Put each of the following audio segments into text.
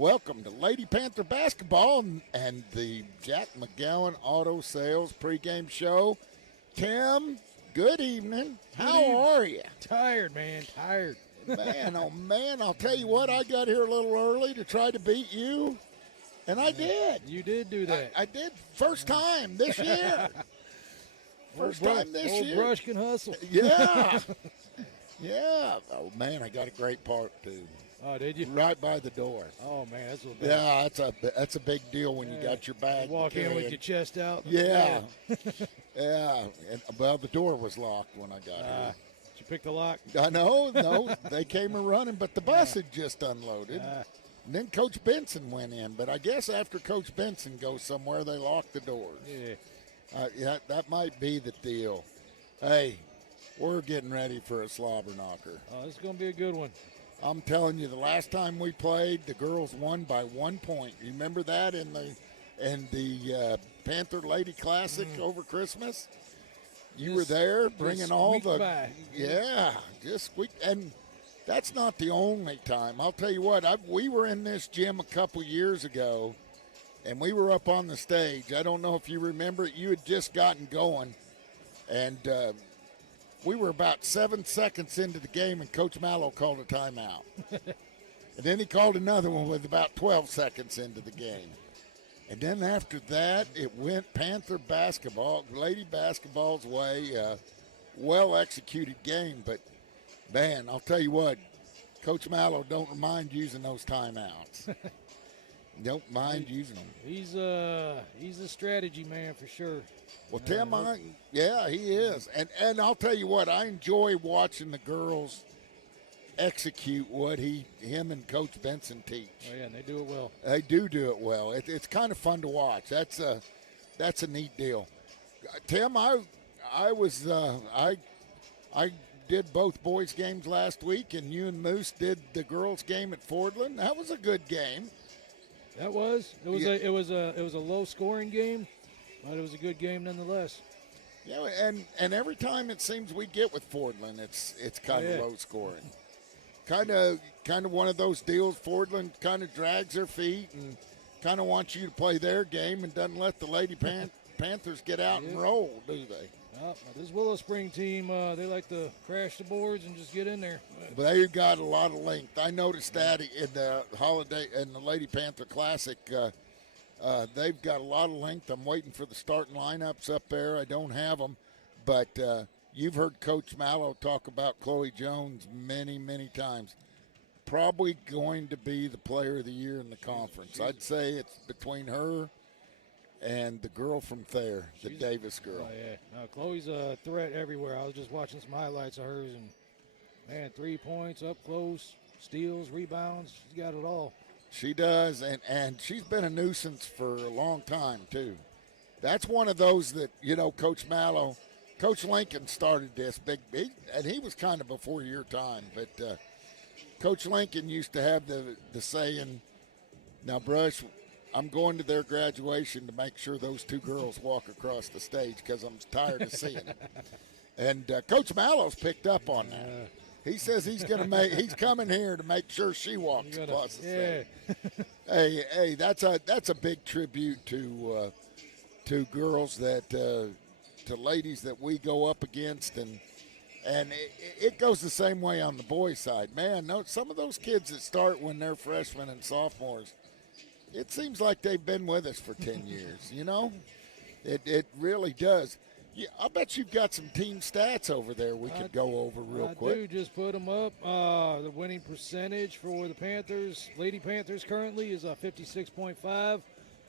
Welcome to Lady Panther basketball and the Jack McGowan Auto Sales pregame show. Tim, good evening. How are you? Tired, man. Tired. Man, oh man, I'll tell you what, I got here a little early to try to beat you, and I did. You did do that. I did. First time this year. First time this old year. Brush can hustle. Yeah. Yeah. Oh, man, I got a great part, too. Oh, did you? Right by the door. Oh, man, that's what. Yeah, that's a big deal when you got your bag. Walk in with your chest out. Yeah. Yeah. And, well, the door was locked when I got here. Did you pick the lock? I know. No, they came a running, but the bus had just unloaded. And then Coach Benson went in. But I guess after Coach Benson goes somewhere, they lock the doors. Yeah. Yeah, that might be the deal. Hey, we're getting ready for a slobber knocker. Oh, this is going to be a good one. I'm telling you, the last time we played, the girls won by 1 point. You remember that in the Panther Lady Classic over Christmas? You were there, bringing all the by. just squeak. And that's not the only time. I'll tell you what, we were in this gym a couple years ago, and we were up on the stage. I don't know if you remember it. You had just gotten going, and we were about 7 seconds into the game, and Coach Mallow called a timeout. And then he called another one with about 12 seconds into the game. And then after that, it went Panther basketball, Lady basketball's way. Well-executed game. But, man, I'll tell you what, Coach Mallow don't mind using those timeouts. Don't mind using them. He's a strategy man for sure. Well, Tim, yeah, he is. And I'll tell you what, I enjoy watching the girls execute what him and Coach Benson teach. Oh, yeah, and they do it well. They do it well. It's kind of fun to watch. That's a neat deal. Tim, I did both boys' games last week, and you and Moose did the girls' game at Fordland. That was a good game. That was. It was a low scoring game, but it was a good game nonetheless. Yeah, and every time it seems we get with Fordland, it's kind of low scoring. Kind of one of those deals. Fordland kind of drags their feet and kind of wants you to play their game and doesn't let the Lady Panthers get out and roll, do they? This Willow Spring team, they like to crash the boards and just get in there. But they've got a lot of length. I noticed that in the Lady Panther Classic. They've got a lot of length. I'm waiting for the starting lineups up there. I don't have them, but you've heard Coach Mallow talk about Chloe Jones many, many times. Probably going to be the player of the year in the conference. I'd say it's between her and the girl from Thayer, the Davis girl. Oh, yeah. No, Chloe's a threat everywhere. I was just watching some highlights of hers, and, man, 3 points, up close, steals, rebounds. She's got it all. She does, and she's been a nuisance for a long time, too. That's one of those that, Coach Mallow, Coach Lincoln started this big, and he was kind of before your time, but Coach Lincoln used to have the saying, now, Brush, I'm going to their graduation to make sure those two girls walk across the stage because I'm tired of seeing them. And Coach Mallow's picked up on that. He says he's coming here to make sure she walks across the stage. Hey, that's a big tribute to girls to ladies that we go up against, and it goes the same way on the boys' side. Man, some of those kids that start when they're freshmen and sophomores, it seems like they've been with us for 10 years, It really does. Yeah, I bet you've got some team stats over there we could go over real quick. I do. Just put them up. The winning percentage for the Panthers, Lady Panthers currently is 56.5.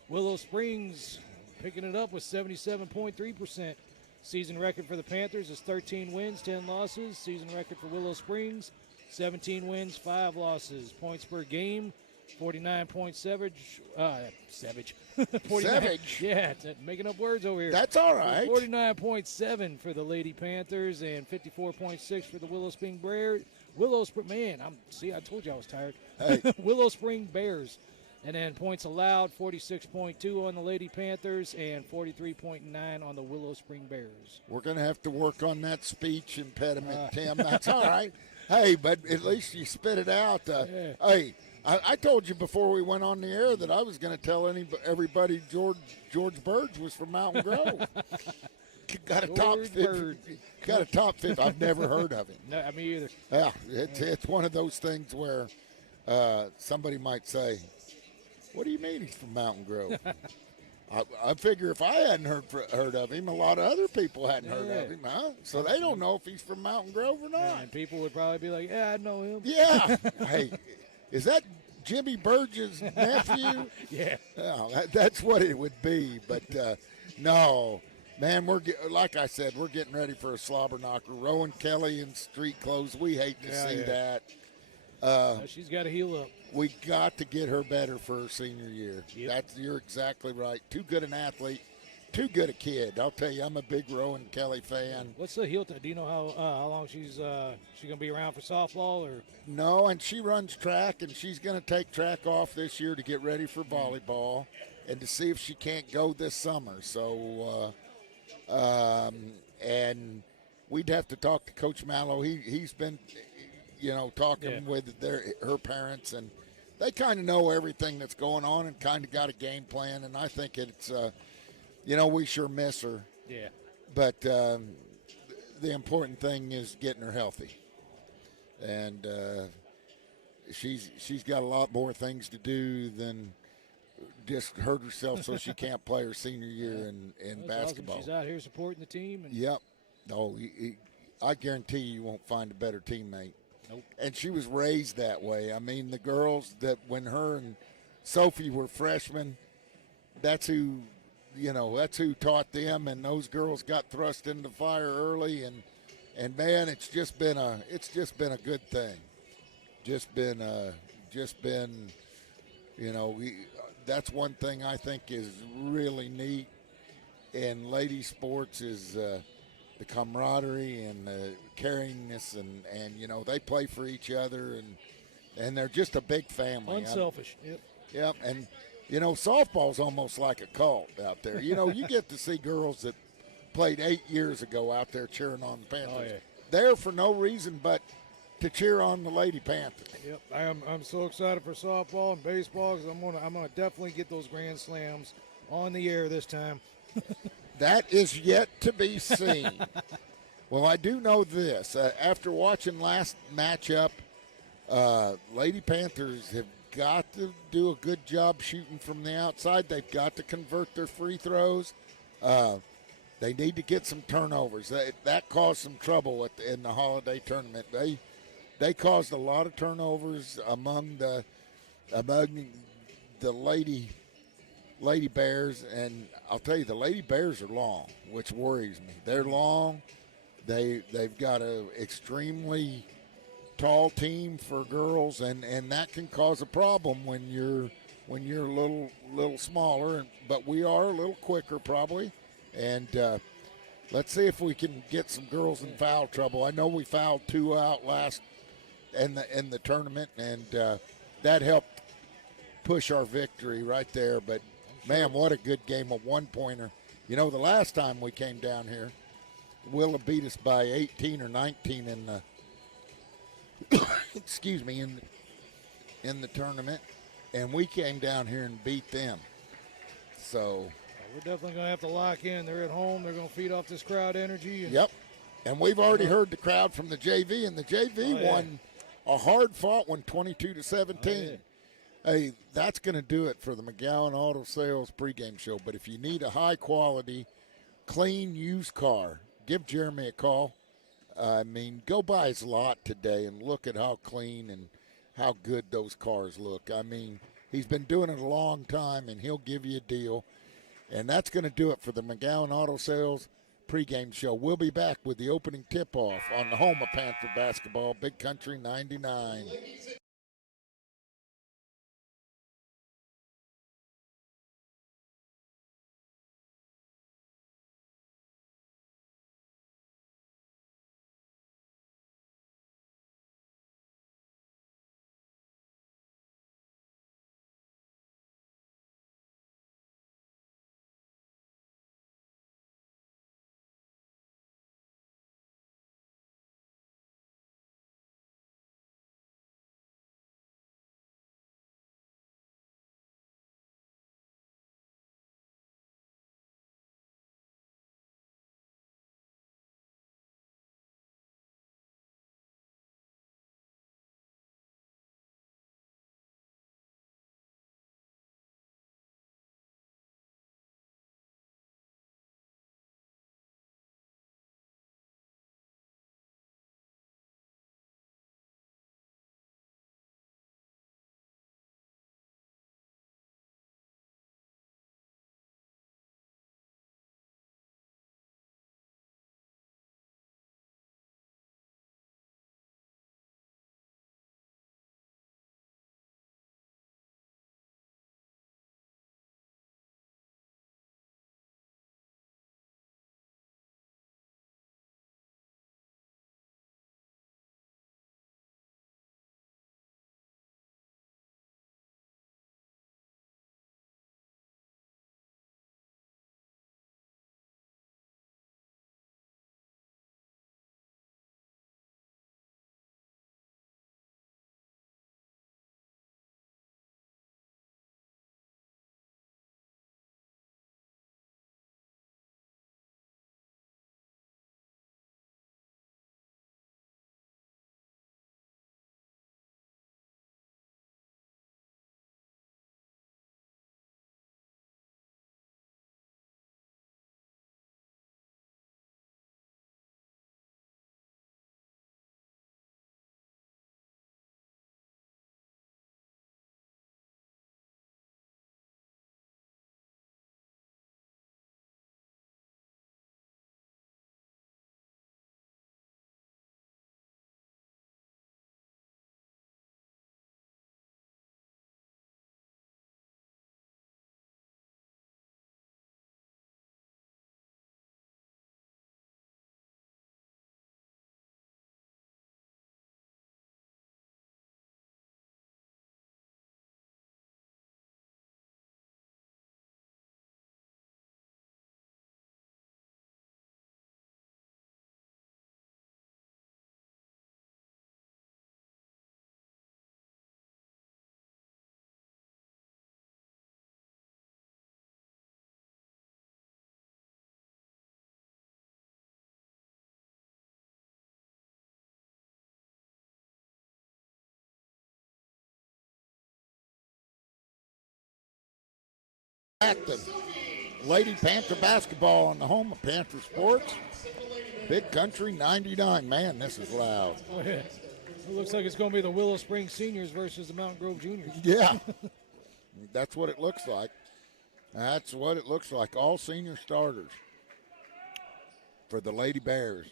Willow Springs picking it up with 77.3%. Season record for the Panthers is 13 wins, 10 losses. Season record for Willow Springs, 17 wins, 5 losses. Points per game, 49.7. Savage. 49, Savage? Yeah, making up words over here. That's all right. 49.7 for the Lady Panthers and 54.6 for the Willow Spring Bears. Man, I told you I was tired. Hey. Willow Spring Bears. And then points allowed, 46.2 on the Lady Panthers and 43.9 on the Willow Spring Bears. We're going to have to work on that speech impediment, Tim. That's all right. Hey, but at least you spit it out. Hey, I told you before we went on the air that I was going to tell everybody George Burge was from Mountain Grove. Got a top 50. Got a top 50. I've never heard of him. No, me either. Yeah, it's one of those things where somebody might say, "What do you mean he's from Mountain Grove?" I figure if I hadn't heard of him, a lot of other people hadn't heard of him, huh? So they don't know if he's from Mountain Grove or not. And people would probably be like, "Yeah, I know him." Yeah. Hey, is that Jimmy Burge's nephew? Yeah. Oh, that's what it would be. But no, man, like I said, we're getting ready for a slobber knocker. Rowan Kelly in street clothes. We hate to see that. She's got to heal up. We got to get her better for her senior year. Yep. You're exactly right. Too good an athlete, too good a kid. I'll tell you, I'm a big Rowan Kelly fan. What's the heel? Do you know how long she's gonna be around for softball or? No, and she runs track, and she's going to take track off this year to get ready for volleyball, and to see if she can't go this summer. So, and we'd have to talk to Coach Mallow. He's been, talking with her parents, and they kind of know everything that's going on and kind of got a game plan. And I think it's, we sure miss her. Yeah. But the important thing is getting her healthy. And she's got a lot more things to do than just hurt herself so she can't play her senior year in basketball. Awesome. She's out here supporting the team. Yep. No, I guarantee you won't find a better teammate. Nope. And she was raised that way. I mean, the girls that when her and Sophie were freshmen, that's who taught them, and those girls got thrust into the fire early, and man, it's just been a good thing. That's one thing I think is really neat in lady sports is the camaraderie and the caringness, and they play for each other, and they're just a big family. Unselfish. Yep, and softball's almost like a cult out there. You get to see girls that played 8 years ago out there cheering on the Panthers. Oh, yeah. There for no reason but to cheer on the Lady Panthers. Yep, I'm so excited for softball and baseball because I'm gonna definitely get those grand slams on the air this time. That is yet to be seen. Well, I do know this. After watching last matchup, Lady Panthers have got to do a good job shooting from the outside. They've got to convert their free throws. They need to get some turnovers. That caused some trouble in the holiday tournament. They caused a lot of turnovers among the Lady Bears, and I'll tell you, the Lady Bears are long, which worries me. They're long. They've got an extremely tall team for girls, and that can cause a problem when you're a little smaller. But we are a little quicker probably, and let's see if we can get some girls in foul trouble. I know we fouled 2 out last in the tournament, and that helped push our victory right there. But man, what a good game, a one-pointer. The last time we came down here, Willow beat us by 18 or 19 in the excuse me, in the tournament, and we came down here and beat them. So we're definitely going to have to lock in. They're at home. They're going to feed off this crowd energy. Yep. And we've already heard the crowd from the JV, and the JV won a hard-fought one, 22-17. Oh, yeah. Hey, that's going to do it for the McGowan Auto Sales pregame show. But if you need a high-quality, clean used car, give Jeremy a call. Go by his lot today and look at how clean and how good those cars look. He's been doing it a long time, and he'll give you a deal. And that's going to do it for the McGowan Auto Sales pregame show. We'll be back with the opening tip-off on the home of Panther basketball, Big Country 99. back to Lady Panther basketball on the home of Panther Sports. Big Country 99. Man, this is loud. Oh, yeah. It looks like it's going to be the Willow Springs Seniors versus the Mountain Grove Juniors. Yeah. That's what it looks like. That's what it looks like. All senior starters for the Lady Bears.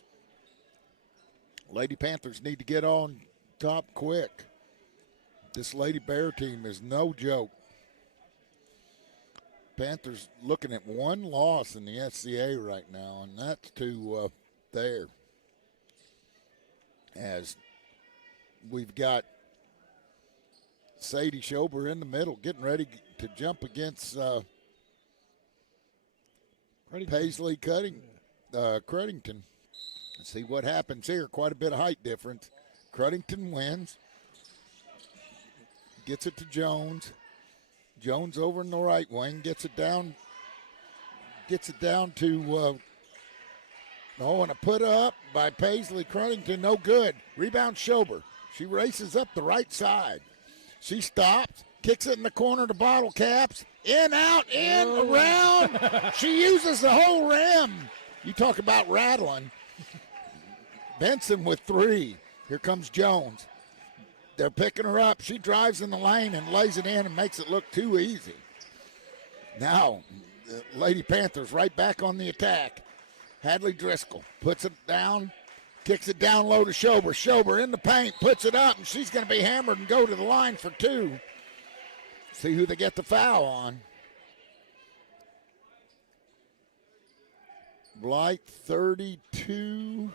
Lady Panthers need to get on top quick. This Lady Bear team is no joke. Panthers looking at one loss in the SCA right now, and that's to there. As we've got Sadie Schober in the middle, getting ready to jump against Paisley Cruddington. Let's see what happens here. Quite a bit of height difference. Cruddington wins. Gets it to Jones. Jones over in the right wing. Gets it down to and a put up by Paisley Cruddington. No good. Rebound Schober. She races up the right side. She stops. Kicks it in the corner to Bottle Caps. In, out, in, around. She uses the whole rim. You talk about rattling. Benson with 3. Here comes Jones. They're picking her up. She drives in the lane and lays it in and makes it look too easy. Now, the Lady Panthers right back on the attack. Hadley Driscoll puts it down, kicks it down low to Schober. Schober in the paint, puts it up, and she's going to be hammered and go to the line for 2. See who they get the foul on. Blight 32,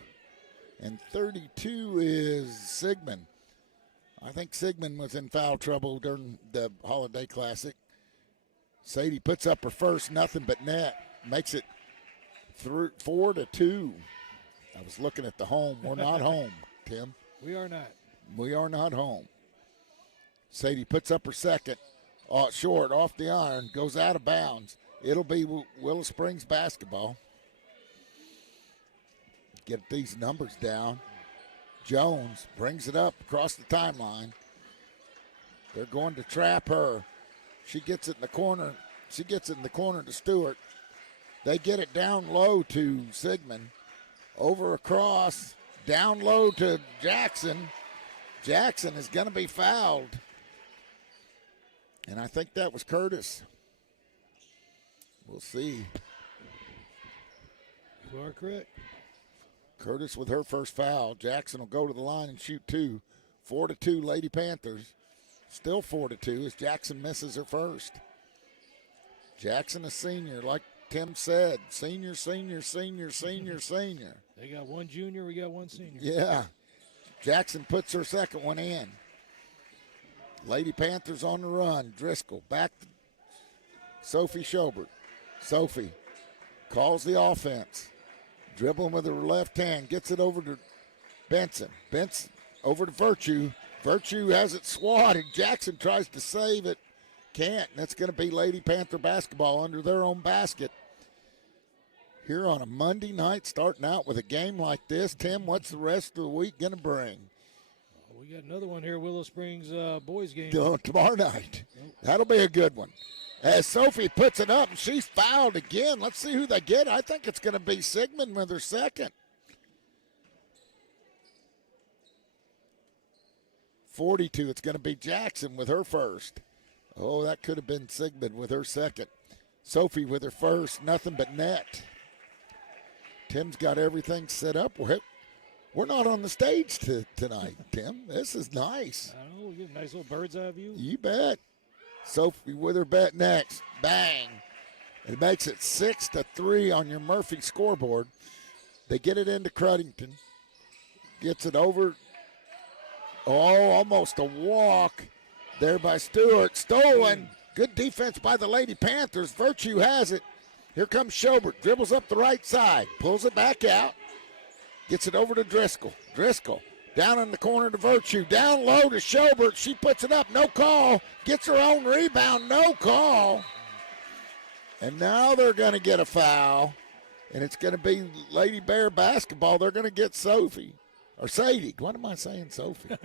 and 32 is Sigmund. I think Sigmund was in foul trouble during the Holiday Classic. Sadie puts up her first, nothing but net. Makes it 4-2. I was looking at the home. We're not home, Tim. We are not. We are not home. Sadie puts up her second. Short, off the iron, goes out of bounds. It'll be Willow Springs basketball. Get these numbers down. Jones brings it up across the timeline. They're going to trap her. She gets it in the corner. She gets it in the corner to Stewart. They get it down low to Sigmund. Over across, down low to Jackson. Jackson is going to be fouled. And I think that was Curtis. We'll see. You are correct. Curtis with her first foul. Jackson will go to the line and shoot 2. 4-2 Lady Panthers. Still 4-2 as Jackson misses her first. Jackson, a senior, like Tim said. Senior. They got one junior, we got one senior. Yeah. Jackson puts her second one in. Lady Panthers on the run. Driscoll back to Sophie Schobert. Sophie calls the offense. Dribbling with her left hand. Gets it over to Benson. Benson over to Virtue. Virtue has it swatted. Jackson tries to save it. Can't. And that's going to be Lady Panther basketball under their own basket. Here on a Monday night, starting out with a game like this. Tim, what's the rest of the week going to bring? We got another one here, Willow Springs boys game. Tomorrow night. That'll be a good one. As Sophie puts it up, and she's fouled again. Let's see who they get. I think it's going to be Sigmund with her second. 42, it's going to be Jackson with her first. Oh, that could have been Sigmund with her second. Sophie with her first, nothing but net. Tim's got everything set up. We're not on the stage tonight, Tim. This is nice. I know, we get a nice little bird's eye view. You bet. Sophie with her bet next. Bang. It makes it 6-3 on your Murphy scoreboard. They get it into Cruddington. Gets it over. Oh, almost a walk there by Stewart. Stolen. Good defense by the Lady Panthers. Virtue has it. Here comes Schobert. Dribbles up the right side. Pulls it back out. Gets it over to Driscoll. Driscoll down in the corner to Virtue. Down low to Schobert. She puts it up. No call. Gets her own rebound. No call. And now they're going to get a foul. And it's going to be Lady Bear basketball. They're going to get Sophie. Or Sadie. What am I saying, Sophie?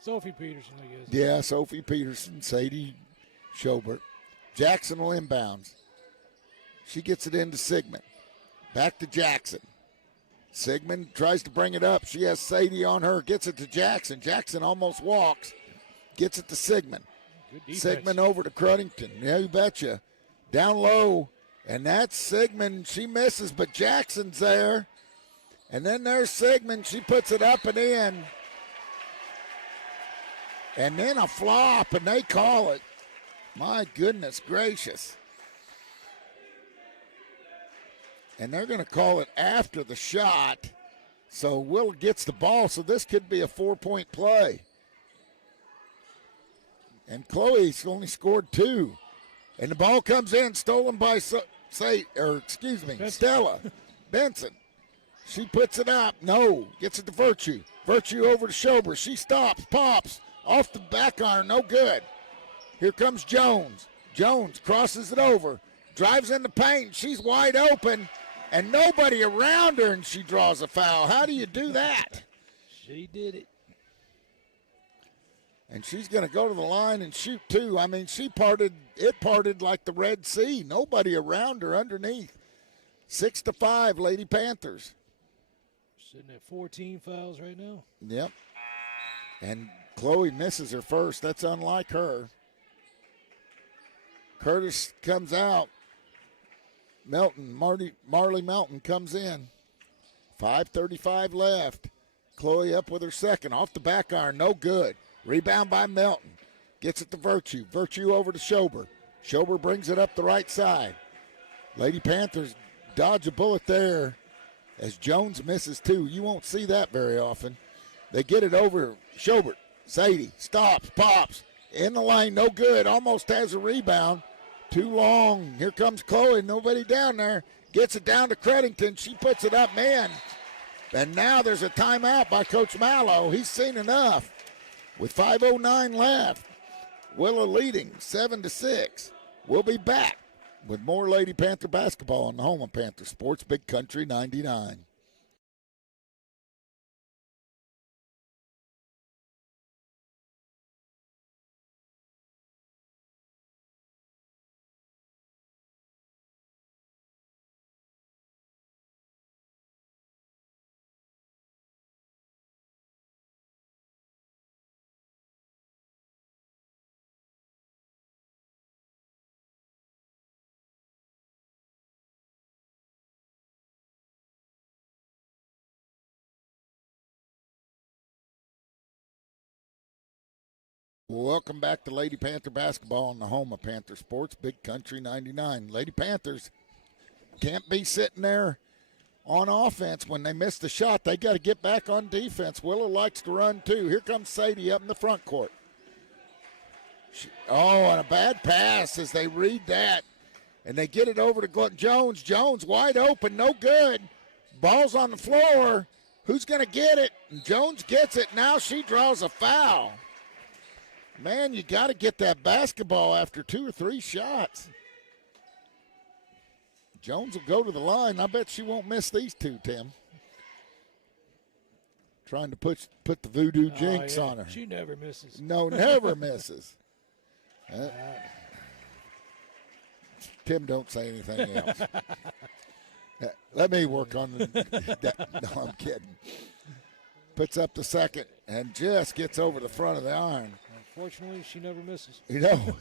Sophie Peterson, I guess. Yeah, Sophie Peterson, Sadie Schobert. Jackson will inbounds. She gets it into Sigmund. Back to Jackson. Sigmund tries to bring it up. She has Sadie on her. Gets it to Jackson. Jackson almost walks. Gets it to Sigmund. Sigmund over to Cruddington. Yeah, you betcha. Down low. And that's Sigmund. She misses, but Jackson's there. And then there's Sigmund. She puts it up and in. And then a flop, and they call it. My goodness gracious. And they're going to call it after the shot. So Will gets the ball, so this could be a 4-point play. And Chloe's only scored 2. And the ball comes in, stolen by Stella Benson. She puts it up. No. Gets it to Virtue. Virtue over to Schober. She stops, pops. Off the back iron, no good. Here comes Jones. Jones crosses it over. Drives in the paint. She's wide open. And nobody around her, and she draws a foul. How do you do that? She did it. And she's going to go to the line and shoot, too. I mean, it parted like the Red Sea. Nobody around her underneath. 6-5, Lady Panthers. Sitting at 14 fouls right now. Yep. And Chloe misses her first. That's unlike her. Curtis comes out. Marley Melton comes in. 5:35 left. Chloe up with her second. Off the back iron, no good. Rebound by Melton. Gets it to Virtue. Virtue over to Schober. Schober brings it up the right side. Lady Panthers dodge a bullet there as Jones misses two. You won't see that very often. They get it over Schober. Sadie stops, pops. In the lane, no good. Almost has a rebound. Too long. Here comes Chloe. Nobody down there. Gets it down to Cruddington. She puts it up, man. And now there's a timeout by Coach Mallow. He's seen enough. With 5:09 left, Willow leading 7-6. We'll be back with more Lady Panther basketball on the home of Panther Sports, Big Country 99. Welcome back to Lady Panther basketball on the home of Panther Sports, Big Country 99. Lady Panthers can't be sitting there on offense when they miss the shot. They got to get back on defense. Willow likes to run too. Here comes Sadie up in the front court. And a bad pass as they read that. And they get it over to Jones. Jones wide open, no good. Ball's on the floor. Who's going to get it? And Jones gets it. Now she draws a foul. Man, you got to get that basketball after 2 or 3 shots. Jones will go to the line. I bet she won't miss these two, Tim. Trying to put the voodoo jinx on her. She never misses. No, never misses. Tim, don't say anything else. Let me work on that. No, I'm kidding. Puts up the second and just gets over the front of the iron. Unfortunately, she never misses. You know,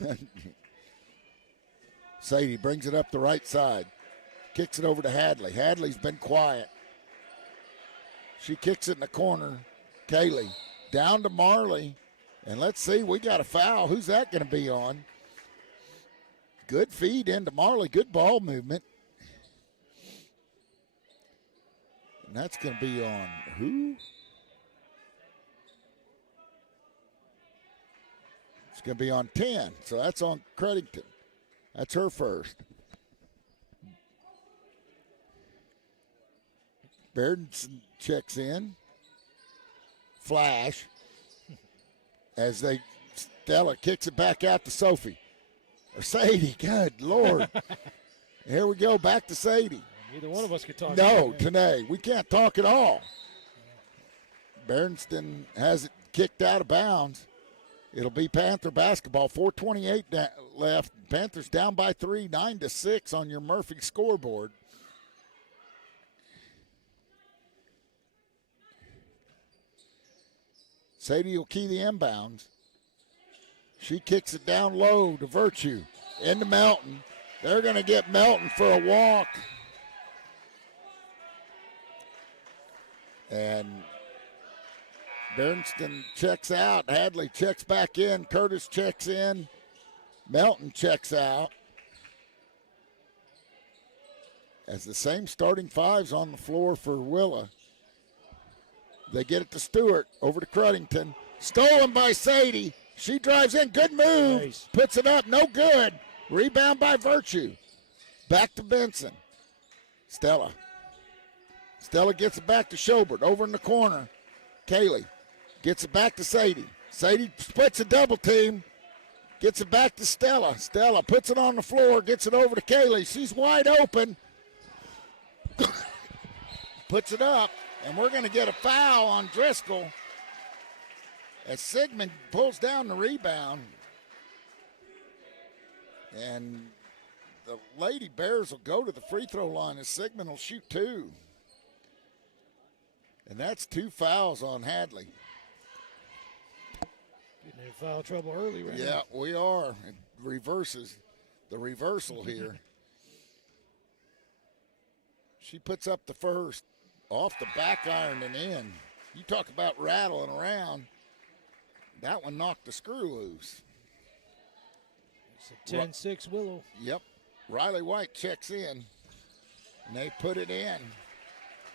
Sadie brings it up the right side. Kicks it over to Hadley. Hadley's been quiet. She kicks it in the corner. Kaylee down to Marley. And let's see, we got a foul. Who's that going to be on? Good feed into Marley. Good ball movement. And that's going to be on who? It's going to be on 10, so that's on Cruddington. That's her first. Berenson checks in. Flash. As Stella kicks it back out to Sophie. Or Sadie, good Lord. Here we go, back to Sadie. Neither one of us could talk. No, today. We can't talk at all. Berenston has it kicked out of bounds. It'll be Panther basketball. 4:28 left. Panthers down by 3, 9-6 on your Murphy scoreboard. Sadie will key the inbounds. She kicks it down low to Virtue. Into Melton. They're going to get Melton for a walk. And Bernston checks out. Hadley checks back in. Curtis checks in. Melton checks out. As the same starting fives on the floor for Willow. They get it to Stewart. Over to Cruddington. Stolen by Sadie. She drives in. Good move. Nice. Puts it up. No good. Rebound by Virtue. Back to Benson. Stella. Stella gets it back to Schobert. Over in the corner. Kaylee gets it back to Sadie. Sadie splits a double team. Gets it back to Stella. Stella puts it on the floor. Gets it over to Kaylee. She's wide open. Puts it up. And we're going to get a foul on Driscoll as Sigmund pulls down the rebound. And the Lady Bears will go to the free throw line as Sigmund will shoot 2. And that's 2 fouls on Hadley. Getting in foul trouble early right now. Yeah, we are. It reverses the reversal here. She puts up the first. Off the back iron and in. You talk about rattling around. That one knocked the screw loose. It's a 10-6 Willow. Yep. Riley White checks in, and they put it in.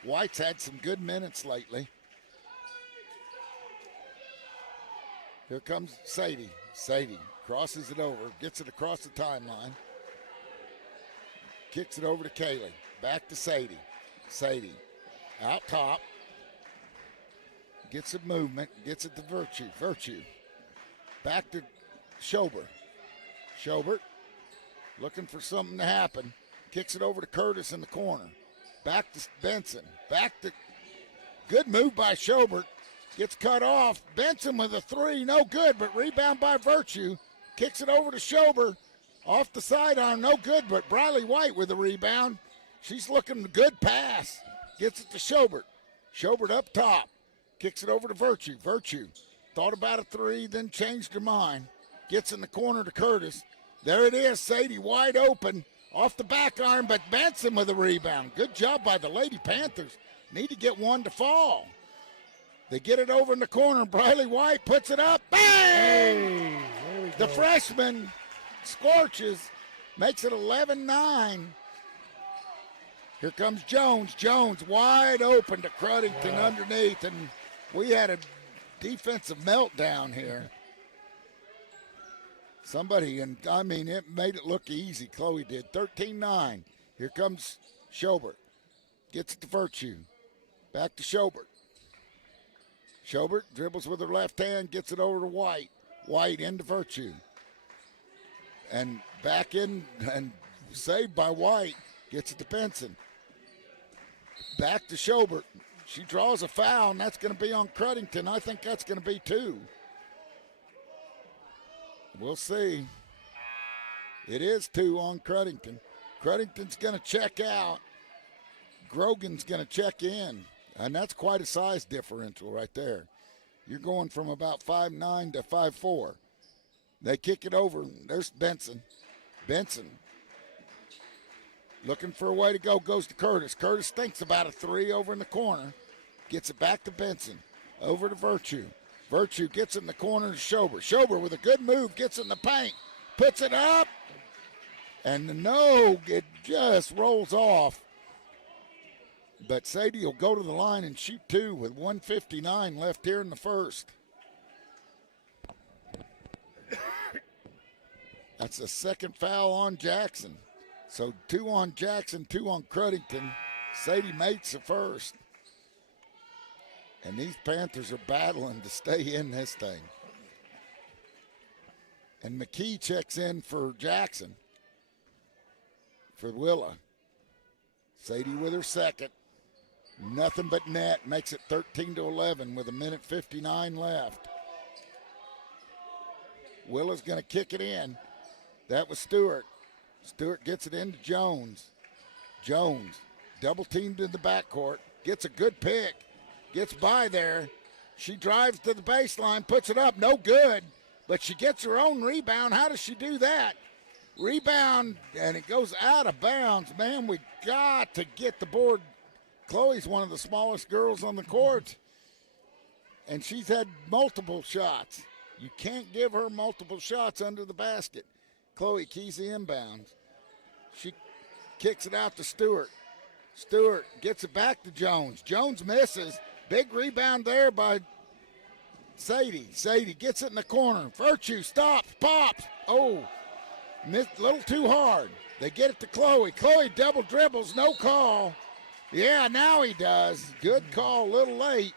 White's had some good minutes lately. Here comes Sadie. Sadie crosses it over, gets it across the timeline. Kicks it over to Kaylee. Back to Sadie. Sadie. Out top. Gets a movement. Gets it to Virtue. Virtue. Back to Schobert. Schobert looking for something to happen. Kicks it over to Curtis in the corner. Back to Benson. Back to good move by Schobert. Gets cut off. Benson with a 3. No good, but rebound by Virtue. Kicks it over to Schobert. Off the sidearm. No good, but Briley White with the rebound. She's looking good pass. Gets it to Schobert. Schobert up top. Kicks it over to Virtue. Virtue thought about a 3, then changed her mind. Gets in the corner to Curtis. There it is. Sadie wide open. Off the back iron, but Benson with a rebound. Good job by the Lady Panthers. Need to get one to fall. They get it over in the corner. Briley White puts it up. Bang! Hey, there we go. The freshman scorches. Makes it 11-9. Here comes Jones. Jones wide open to Cruddington underneath, and we had a defensive meltdown here. Somebody, and I mean, it made it look easy. Chloe did. 13-9. Here comes Schobert. Gets it to Virtue. Back to Schobert. Schobert dribbles with her left hand, gets it over to White. White into Virtue. And back in, and saved by White. Gets it to Benson. Back to Schobert. She draws a foul, and that's going to be on Cruddington. I think that's going to be 2. We'll see. It is 2 on Cruddington. Cruddington's going to check out. Grogan's going to check in. And that's quite a size differential right there. You're going from about 5'9" to 5'4". They kick it over. There's Benson. Benson looking for a way to go, goes to Curtis. Curtis thinks about a 3 over in the corner. Gets it back to Benson. Over to Virtue. Virtue gets in the corner to Schobert. Schobert with a good move, gets in the paint, puts it up, and it just rolls off. But Sadie will go to the line and shoot 2 with 1:59 left here in the first. That's the second foul on Jackson. So 2 on Jackson, 2 on Cruddington. Sadie mates the first. And these Panthers are battling to stay in this thing. And McKee checks in for Jackson. For Willow. Sadie with her second. Nothing but net. Makes it 13-11 with 1:59 left. Willow's going to kick it in. That was Stewart. Stewart gets it into Jones. Jones, double teamed in the backcourt, gets a good pick, gets by there. She drives to the baseline, puts it up, no good, but she gets her own rebound. How does she do that? Rebound, and it goes out of bounds. Man, we got to get the board. Chloe's one of the smallest girls on the court, and she's had multiple shots. You can't give her multiple shots under the basket. Chloe keys the inbounds. She kicks it out to Stewart. Stewart gets it back to Jones. Jones misses. Big rebound there by Sadie. Sadie gets it in the corner. Virtue stops, pops. Oh, missed a little too hard. They get it to Chloe. Chloe double dribbles, no call. Yeah, now he does. Good call, a little late.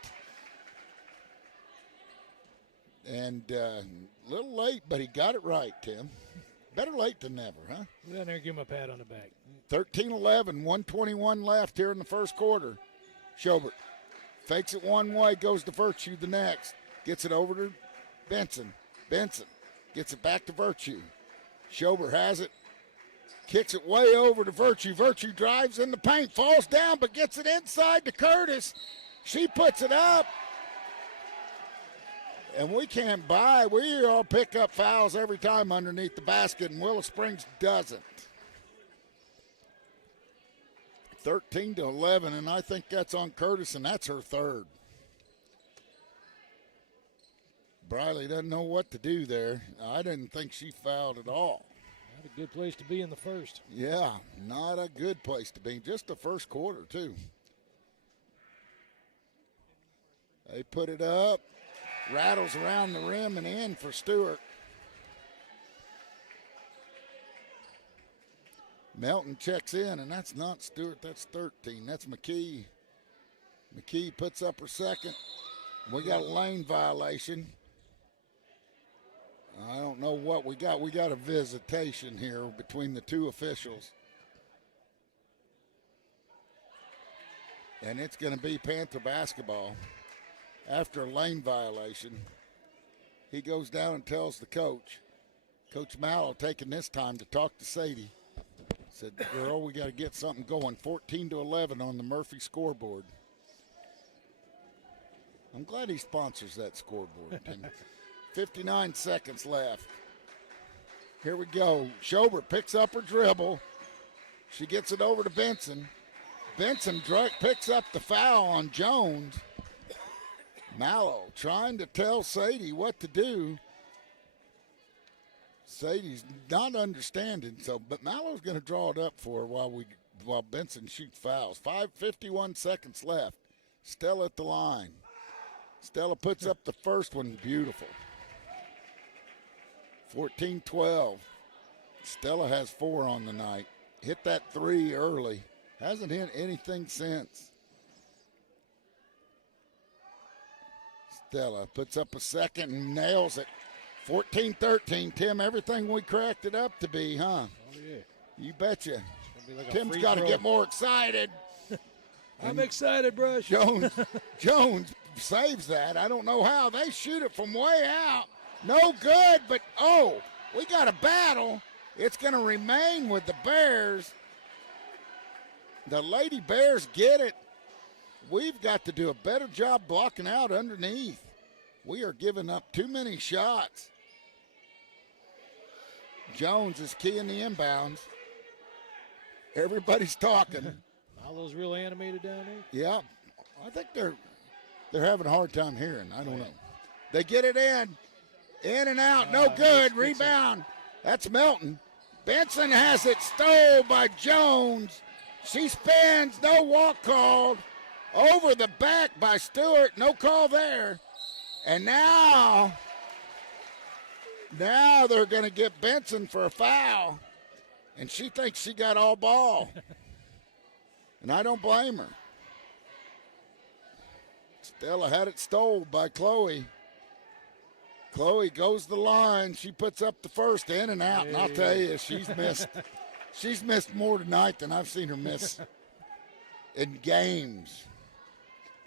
And a little late, but he got it right, Tim. Better late than never, huh? Go down there and give him a pat on the back. 13-11, 1:21 left here in the first quarter. Schobert fakes it one way, goes to Virtue the next. Gets it over to Benson. Benson gets it back to Virtue. Schobert has it. Kicks it way over to Virtue. Virtue drives in the paint, falls down, but gets it inside to Curtis. She puts it up. And we can't buy. We all pick up fouls every time underneath the basket, and Willow Springs doesn't. 13-11, and I think that's on Curtis, and that's her third. Briley doesn't know what to do there. I didn't think she fouled at all. Not a good place to be in the first. Yeah, not a good place to be. Just the first quarter, too. They put it up. Rattles around the rim and in for Stewart. Melton checks in, and that's not Stewart. That's 13. That's McKee. McKee puts up her second. We got a lane violation. I don't know what we got. We got a visitation here between the two officials. And it's going to be Panther basketball. After a lane violation, he goes down and tells the coach. Coach Mallow taking this time to talk to Sadie. Said, girl, we got to get something going. 14-11 on the Murphy scoreboard. I'm glad he sponsors that scoreboard. 59 seconds left. Here we go. Schobert picks up her dribble. She gets it over to Benson. Benson picks up the foul on Jones. Mallow trying to tell Sadie what to do. Sadie's not understanding, but Mallow's going to draw it up for her while Benson shoots fouls. 5:51 seconds left. Stella at the line. Stella puts up the first one. Beautiful. 14-12. Stella has 4 on the night. Hit that 3 early. Hasn't hit anything since. Stella puts up a second and nails it. 14-13. Tim, everything we cracked it up to be, huh? Oh, yeah. You betcha. Like Tim's got to get more excited. I'm excited, Brush. Jones saves that. I don't know how. They shoot it from way out. No good, but, we got a battle. It's going to remain with the Bears. The Lady Bears get it. We've got to do a better job blocking out underneath. We are giving up too many shots. Jones is keying the inbounds. Everybody's talking. Mallow's real animated down there. Yeah, I think they're having a hard time hearing. I don't know. They get it in and out, no good. Rebound. That's Melton. Benson has it stole by Jones. She spins, no walk called. Over the back by Stewart, no call there. And now they're going to get Benson for a foul. And she thinks she got all ball. And I don't blame her. Stella had it stole by Chloe. Chloe goes the line. She puts up the first in and out. And I'll tell you, she's missed more tonight than I've seen her miss in games.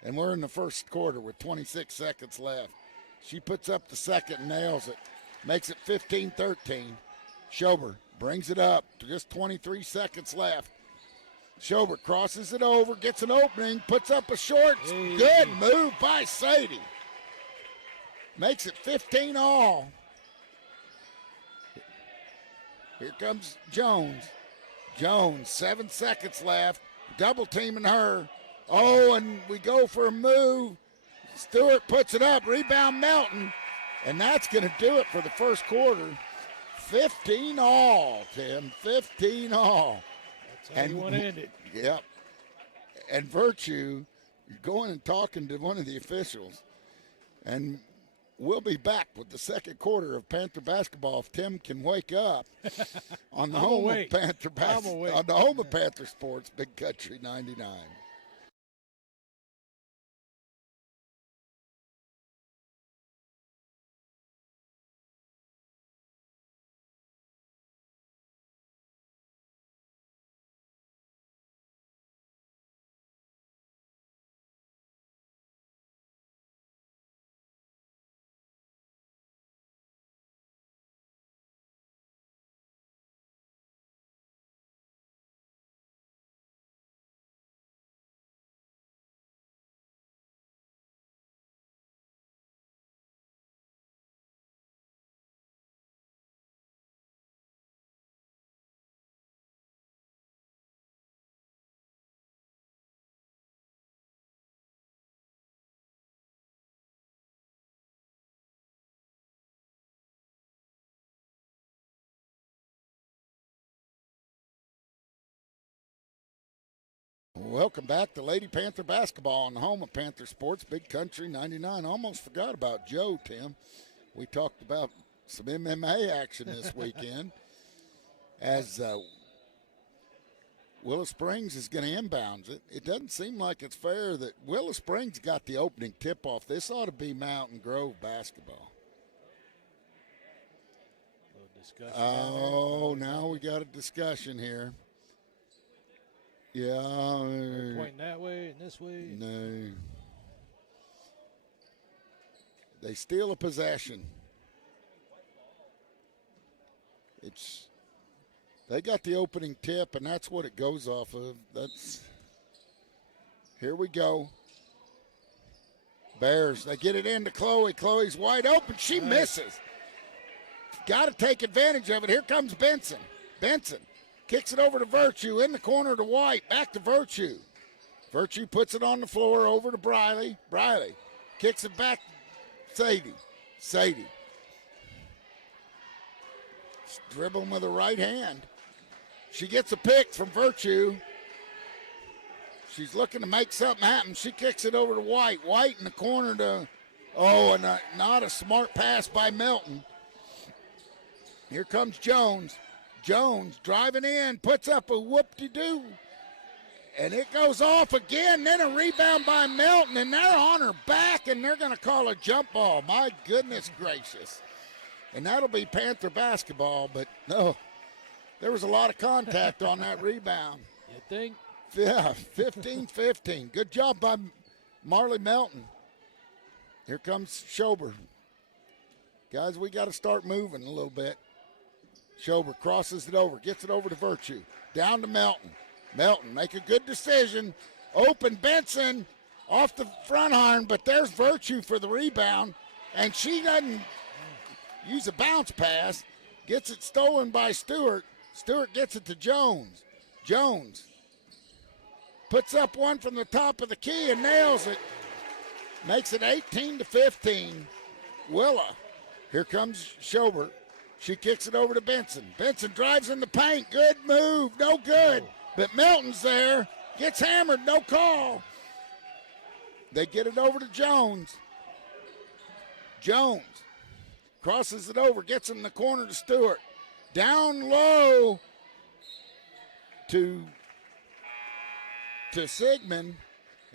And we're in the first quarter with 26 seconds left. She puts up the second and nails it. makes it 15-13. Schober brings it up to just 23 seconds left. Schober crosses it over, gets an opening, puts up a short. Hey. Good move by Sadie. Makes it 15 all. Here comes Jones. Jones, 7 seconds left. Double teaming her. Oh, and we go for a move. Stewart puts it up. Rebound Melton. And that's going to do it for the first quarter. 15 all, Tim. 15 all. That's how you want to end it. Yep. And Virtue going and talking to one of the officials. And we'll be back with the second quarter of Panther basketball if Tim can wake up on the home of Panther basketball, on the home of Panther Sports, Big Country 99. Welcome back to Lady Panther basketball on the home of Panther Sports, Big Country 99. Almost forgot about Joe, Tim. We talked about some MMA action this weekend as Willow Springs is going to inbound it. It doesn't seem like it's fair that Willow Springs got the opening tip-off. This ought to be Mountain Grove basketball. Oh, now we got a discussion here. Yeah. Pointing that way and this way. No. They steal a possession. They got the opening tip, and that's what it goes off of. Here we go. Bears, they get it into Chloe. Chloe's wide open. She misses. Got to take advantage of it. Here comes Benson. Benson kicks it over to Virtue, in the corner to White, back to Virtue. Virtue puts it on the floor, over to Briley. Briley kicks it back to Sadie. Sadie. Dribbling with her right hand. She gets a pick from Virtue. She's looking to make something happen. She kicks it over to White. White in the corner to, not a smart pass by Melton. Here comes Jones. Jones driving in, puts up a whoop-de-doo. And it goes off again, then a rebound by Melton, and they're on her back, and they're going to call a jump ball. My goodness gracious. And that'll be Panther basketball, but no, there was a lot of contact on that rebound. You think? Yeah, 15-15. Good job by Marley Melton. Here comes Schober. Guys, we got to start moving a little bit. Schober crosses it over, gets it over to Virtue. Down to Melton. Melton, make a good decision. Open Benson off the front iron, but there's Virtue for the rebound. And she doesn't use a bounce pass. Gets it stolen by Stewart. Stewart gets it to Jones. Jones puts up one from the top of the key and nails it. Makes it 18-15. Willow. Here comes Schober. She kicks it over to Benson. Benson drives in the paint. Good move. No good. But Melton's there. Gets hammered. No call. They get it over to Jones. Jones crosses it over. Gets in the corner to Stewart. Down low to Sigmund.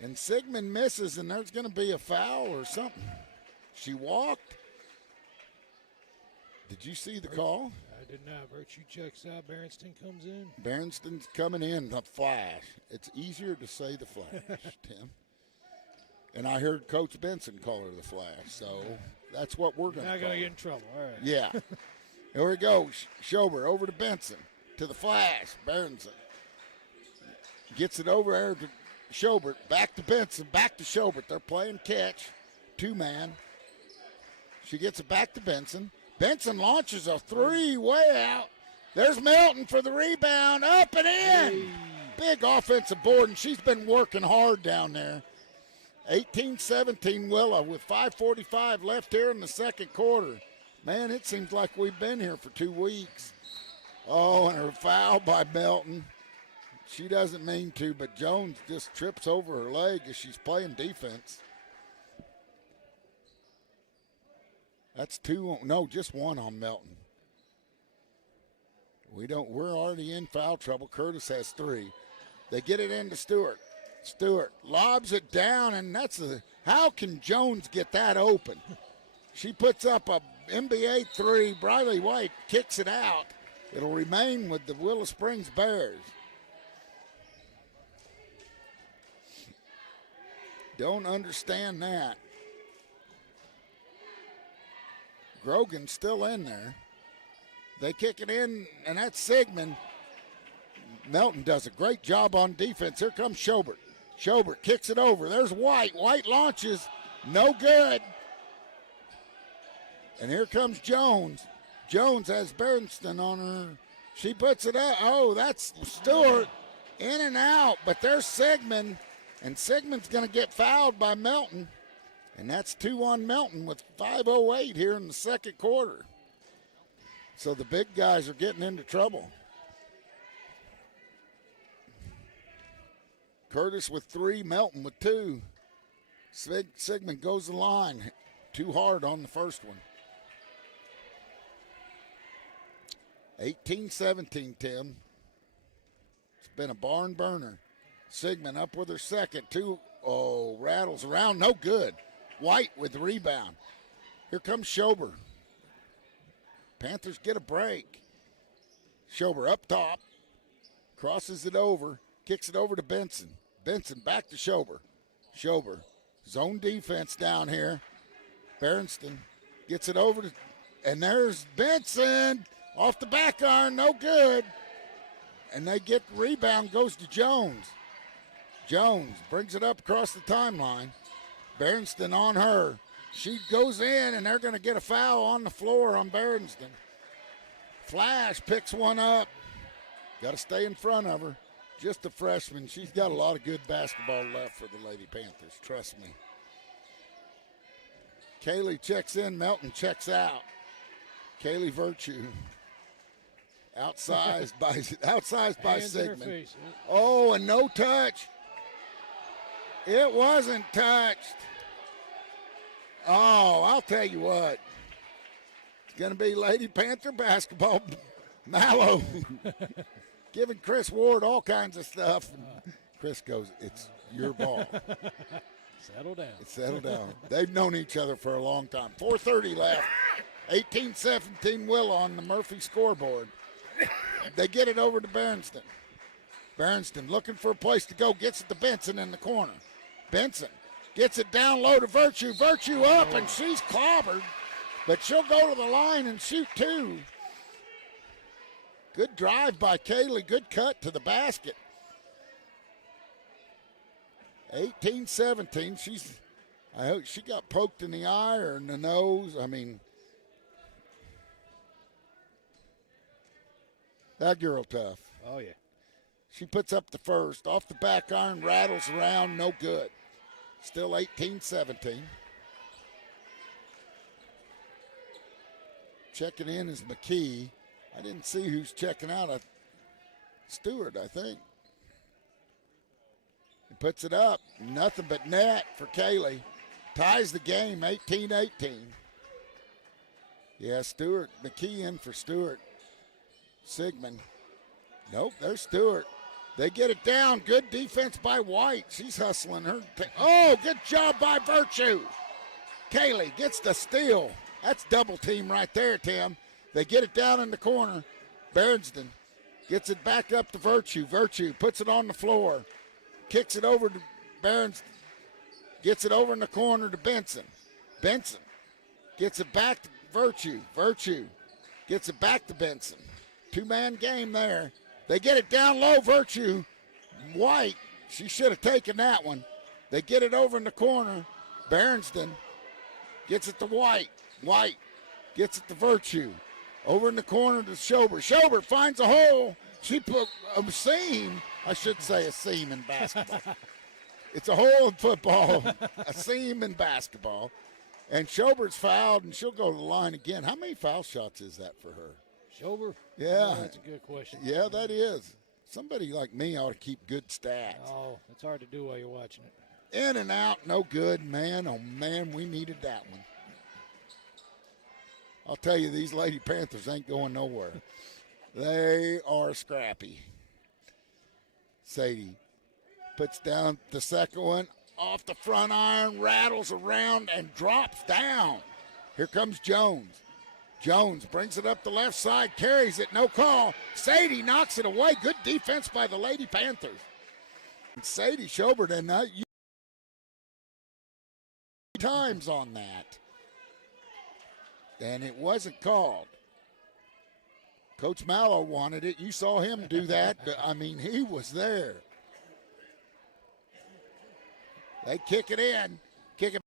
And Sigmund misses, and there's going to be a foul or something. She walked. Did you see the call? I did not. Virtue checks out. Berenstain comes in. Berenston's coming in. The flash. It's easier to say the flash, Tim. And I heard Coach Benson call her the Flash, so that's what we're going to Not call going to her. get in trouble. All right. Yeah. Here we go. Schober over to Benson. To the Flash. Berenson gets it over there to Schobert. Back to Benson. Back to Schobert. They're playing catch. Two-man. She gets it back to Benson. Benson launches a three way out. There's Melton for the rebound. Up and in. Hey. Big offensive board, and she's been working hard down there. 18-17 Willow with 5:45 left here in the second quarter. Man, it seems like we've been here for 2 weeks. Oh, and her foul by Melton. She doesn't mean to, but Jones just trips over her leg as she's playing defense. That's just one on Melton. We're already in foul trouble. Curtis has 3. They get it into Stewart. Stewart lobs it down, and how can Jones get that open? She puts up a NBA 3. Briley White kicks it out. It'll remain with the Willow Springs Bears. Don't understand that. Grogan's still in there. They kick it in, and that's Sigmund. Melton does a great job on defense. Here comes Schobert. Schobert kicks it over. There's White. White launches. No good. And here comes Jones. Jones has Berenstain on her. She puts it up. Oh, that's Stewart. In and out. But there's Sigmund. And Sigmund's going to get fouled by Melton. And that's 2 on Melton with 5:08 here in the second quarter. So the big guys are getting into trouble. Curtis with 3, Melton with 2. Sigmund goes the line. Too hard on the first one. 18-17, Tim. It's been a barn burner. Sigmund up with her second. 2, rattles around. No good. White with the rebound. Here comes Schober. Panthers get a break. Schober up top. Crosses it over. Kicks it over to Benson. Benson back to Schober. Schober. Zone defense down here. Berenstain gets it over to, and there's Benson. Off the back iron, no good. And they get the rebound, goes to Jones. Jones brings it up across the timeline. Berenstain on her. She goes in, and they're going to get a foul on the floor on Berenstain. Flash picks one up. Got to stay in front of her. Just a freshman. She's got a lot of good basketball left for the Lady Panthers. Trust me. Kaylee checks in. Melton checks out. Kaylee Virtue. Outsized by Sigmund. Oh, and no touch. It wasn't touched. Oh, I'll tell you what. It's going to be Lady Panther basketball. Mallow giving Chris Ward all kinds of stuff. Chris goes, it's your ball. Settle down. Settle down. They've known each other for a long time. 4:30 left. 18-17 Willow on the Murphy scoreboard. They get it over to Berenstain. Berenstain looking for a place to go. Gets it to Benson in the corner. Benson gets it down low to Virtue. Virtue up, and she's clobbered. But she'll go to the line and shoot 2. Good drive by Kaylee. Good cut to the basket. 18-17. I hope she got poked in the eye or in the nose. I mean, that girl tough. Oh, yeah. She puts up the first. Off the back iron, rattles around, no good. Still 18-17. Checking in is McKee. I didn't see who's checking out. Stewart, I think. He puts it up. Nothing but net for Kaylee. Ties the game, 18-18. Yeah, Stewart. McKee in for Stewart. Sigmund. Nope, there's Stewart. They get it down. Good defense by White. She's hustling her. Oh, good job by Virtue. Kaylee gets the steal. That's double team right there, Tim. They get it down in the corner. Berenstain gets it back up to Virtue. Virtue puts it on the floor. Kicks it over to Berenstain. Gets it over in the corner to Benson. Benson gets it back to Virtue. Virtue gets it back to Benson. Two-man game there. They get it down low, Virtue. White, she should have taken that one. They get it over in the corner. Berenston gets it to White. White gets it to Virtue. Over in the corner to Schober. Schober finds a hole. She put a seam. I should say a seam in basketball. It's a hole in football, a seam in basketball. And Schober's fouled, and she'll go to the line again. How many foul shots is that for her? Schober? Yeah. Oh, that's a good question. Yeah, that is. Somebody like me ought to keep good stats. Oh, it's hard to do while you're watching it. In and out, no good. Man, oh, man, we needed that one. I'll tell you, these Lady Panthers ain't going nowhere. They are scrappy. Sadie puts down the second one. Off the front iron, rattles around, and drops down. Here comes Jones. Jones brings it up the left side, carries it, no call. Sadie knocks it away. Good defense by the Lady Panthers. And Sadie Schober and times on that. And it wasn't called. Coach Mallow wanted it. You saw him do that. I mean, he was there. They kick it in. Kick it.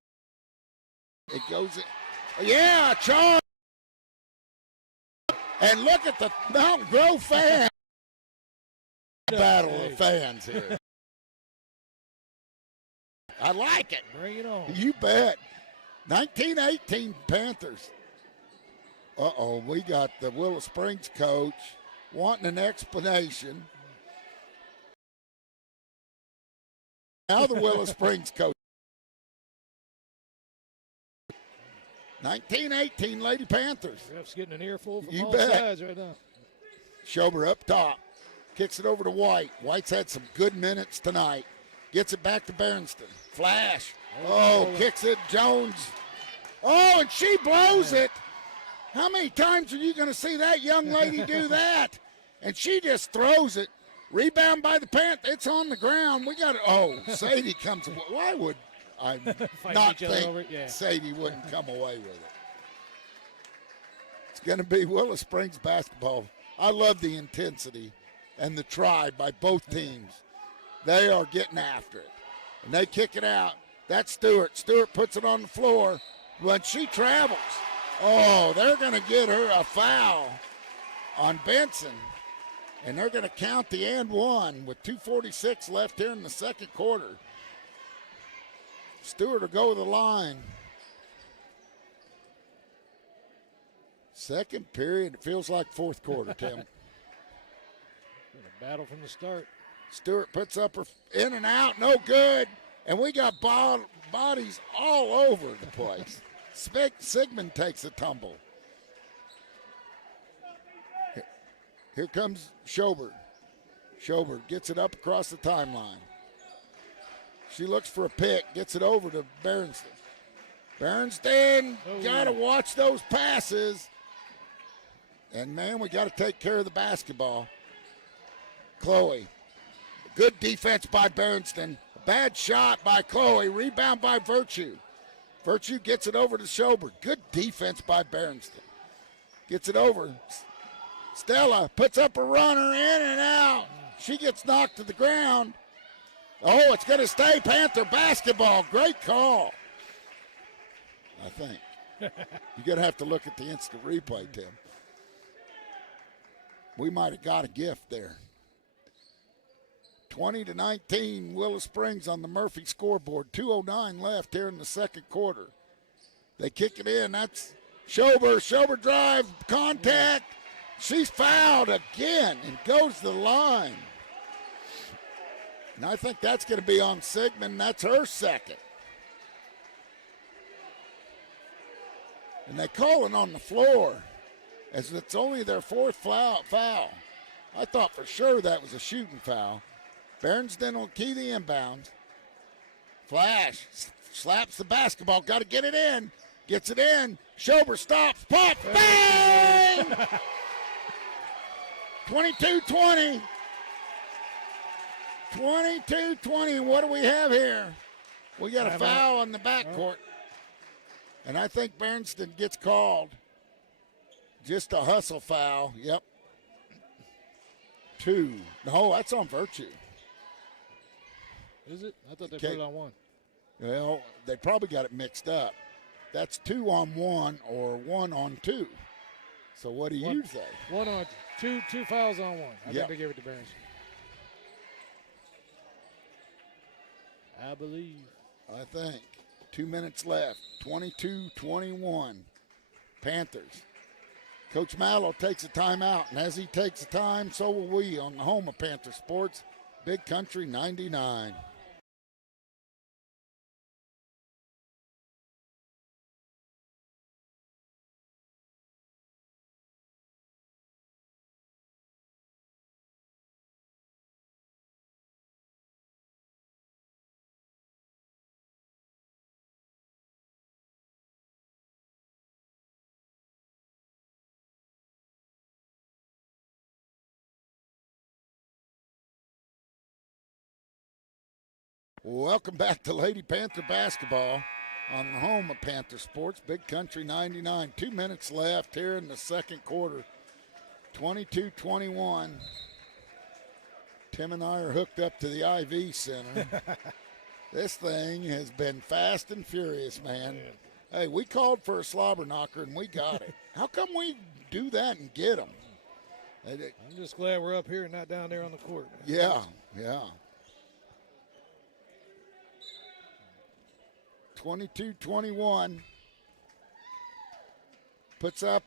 It goes in. Yeah, charge. And look at the Mountain Grove fans. Battle of fans here. I like it. Bring it on. You bet. 1918 Panthers. Uh-oh, we got the Willow Springs coach wanting an explanation. Now the Willow Springs coach. 1918 Lady Panthers. Ref's getting an earful from You all bet. sides right now. Schober up top. Kicks it over to White. White's had some good minutes tonight. Gets it back to Berenston. Flash. Oh, kicks it. Jones. Oh, and she blows it. How many times are you going to see that young lady do that? And she just throws it. Rebound by the Panthers. It's on the ground. We got it. Oh, Sadie comes. Why would I not think Sadie wouldn't come away with it? It's going to be Willow Springs basketball. I love the intensity and the try by both teams. They are getting after it. And they kick it out. That's Stewart. Stewart puts it on the floor. When she travels, oh, they're going to get her a foul on Benson. And they're going to count the and one with 2:46 left here in the second quarter. Stewart will go to the line. Second period, it feels like fourth quarter, Tim. A battle from the start. Stewart puts up her in and out, no good. And we got bodies all over the place. Sigmund takes a tumble. Here comes Schober. Schober gets it up across the timeline. She looks for a pick, gets it over to Berenston. Berenston, got to watch those passes. And, man, we got to take care of the basketball. Chloe, good defense by Berenston. Bad shot by Chloe. Rebound by Virtue. Virtue gets it over to Schober. Good defense by Berenston. Gets it over. Stella puts up a runner in and out. She gets knocked to the ground. Oh, it's going to stay Panther basketball. Great call, I think. You're going to have to look at the instant replay, Tim. We might have got a gift there. 20-19, Willow Springs on the Murphy scoreboard. 2:09 left here in the second quarter. They kick it in. That's Schober. Schober drive, contact. She's fouled again and goes to the line. And I think that's going to be on Sigmund. That's her second. And they call it on the floor as it's only their fourth foul. I thought for sure that was a shooting foul. Berenston will key the inbound. Flash, slaps the basketball, got to get it in. Gets it in. Schober stops, pop, bang! 22-20. 22-20, what do we have here? We got a foul on the backcourt. And I think Bernston gets called. Just a hustle foul. Yep. 2. No, that's on Virtue. Is it? I thought they put it on 1. Well, they probably got it mixed up. That's 2 on 1 or 1 on 2. So what do you say? 1 on 2, 2 fouls on 1. I think they gave it to Bernston. I believe. I think. 2 minutes left. 22-21. Panthers. Coach Mallow takes a timeout, and as he takes a time, so will we on the home of Panther Sports, Big Country 99. Welcome back to Lady Panther basketball on the home of Panther Sports, Big Country 99. 2 minutes left here in the second quarter. 22-21. Tim and I are hooked up to the IV Center. This thing has been fast and furious, man. Hey, we called for a slobber knocker, and we got it. How come we do that and get them? I'm just glad we're up here and not down there on the court. Yeah. 22-21. Puts up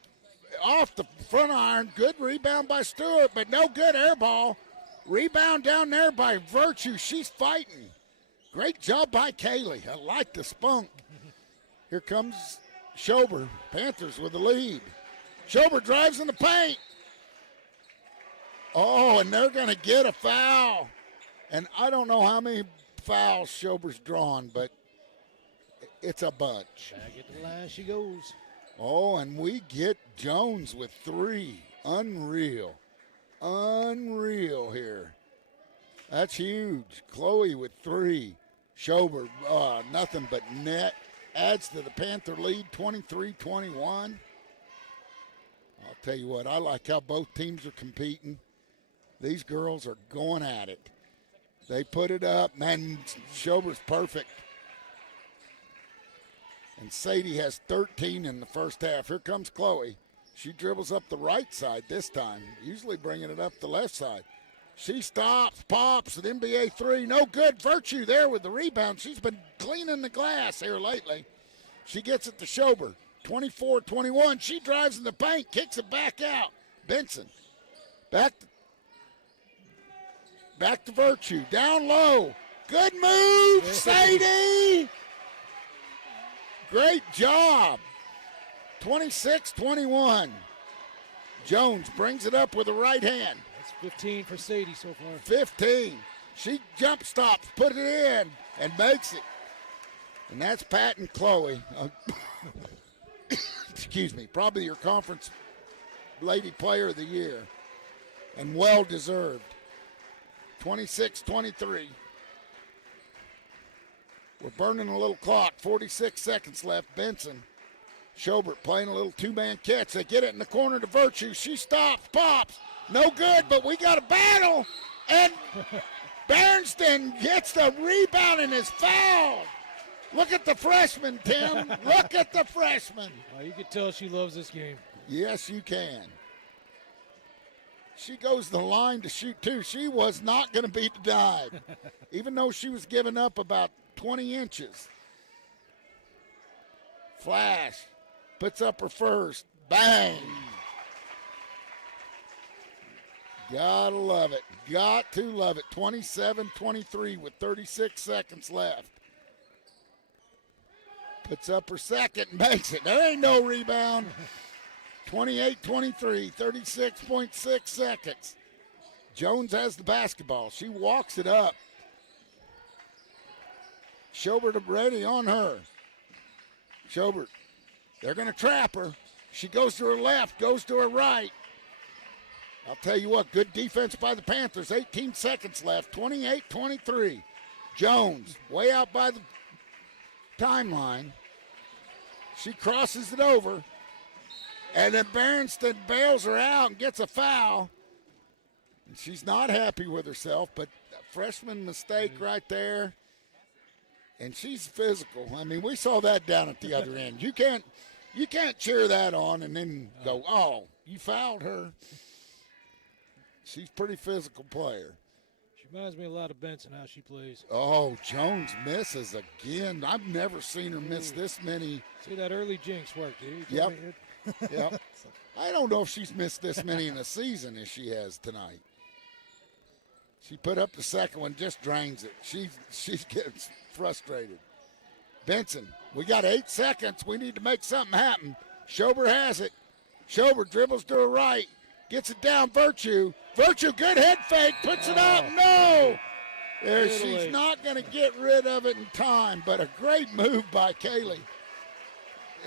off the front iron. Good rebound by Stewart, but no good air ball. Rebound down there by Virtue. She's fighting. Great job by Kaylee. I like the spunk. Here comes Schober. Panthers with the lead. Schober drives in the paint. Oh, and they're going to get a foul. And I don't know how many fouls Schober's drawn, but it's a bunch. Back at the line she goes. Oh, and we get Jones with 3. Unreal here. That's huge. Chloe with 3. Schober, nothing but net. Adds to the Panther lead, 23-21. I'll tell you what, I like how both teams are competing. These girls are going at it. They put it up. Man, Schober's perfect. And Sadie has 13 in the first half. Here comes Chloe. She dribbles up the right side this time, usually bringing it up the left side. She stops, pops, an NBA 3. No good. Virtue there with the rebound. She's been cleaning the glass here lately. She gets it to Schober. 24-21. She drives in the paint, kicks it back out. Benson. Back to Virtue. Down low. Good move, Sadie. Great job. 26-21. Jones brings it up with the right hand. That's 15 for Sadie so far. 15. She jump stops, put it in, and makes it. And that's Pat and Chloe. Excuse me. Probably your conference lady player of the year. And well-deserved. 26-23. We're burning a little clock. 46 seconds left. Benson. Schobert playing a little two-man catch. They get it in the corner to Virtue. She stops, pops. No good, but we got a battle. And Bernston gets the rebound and is fouled. Look at the freshman, Tim. Look at the freshman. You can tell she loves this game. Yes, you can. She goes to the line to shoot, too. She was not going to be denied, even though she was giving up about 20 inches. Flash. Puts up her first. Bang. Gotta love it. Got to love it. 27-23 with 36 seconds left. Puts up her second and makes it. There ain't no rebound. 28-23, 36.6 seconds. Jones has the basketball. She walks it up. Schobert ready on her. Schobert, they're going to trap her. She goes to her left, goes to her right. I'll tell you what, good defense by the Panthers. 18 seconds left, 28-23. Jones, way out by the timeline. She crosses it over, and then Berenstain bails her out and gets a foul. And she's not happy with herself, but a freshman mistake right there. And she's physical. I mean, we saw that down at the other end. You can't cheer that on and then go, oh, you fouled her. She's a pretty physical player. She reminds me a lot of Benson, how she plays. Oh, Jones misses again. I've never seen her miss this many. See that early jinx work, dude. Yep. Yep. I don't know if she's missed this many in a season as she has tonight. She put up the second one, just drains it. She gets frustrated. Benson, we got 8 seconds. We need to make something happen. Schober has it. Schober dribbles to her right. Gets it down, Virtue. Virtue, good head fake, puts it up. No! There, she's not going to get rid of it in time, but a great move by Kaylee.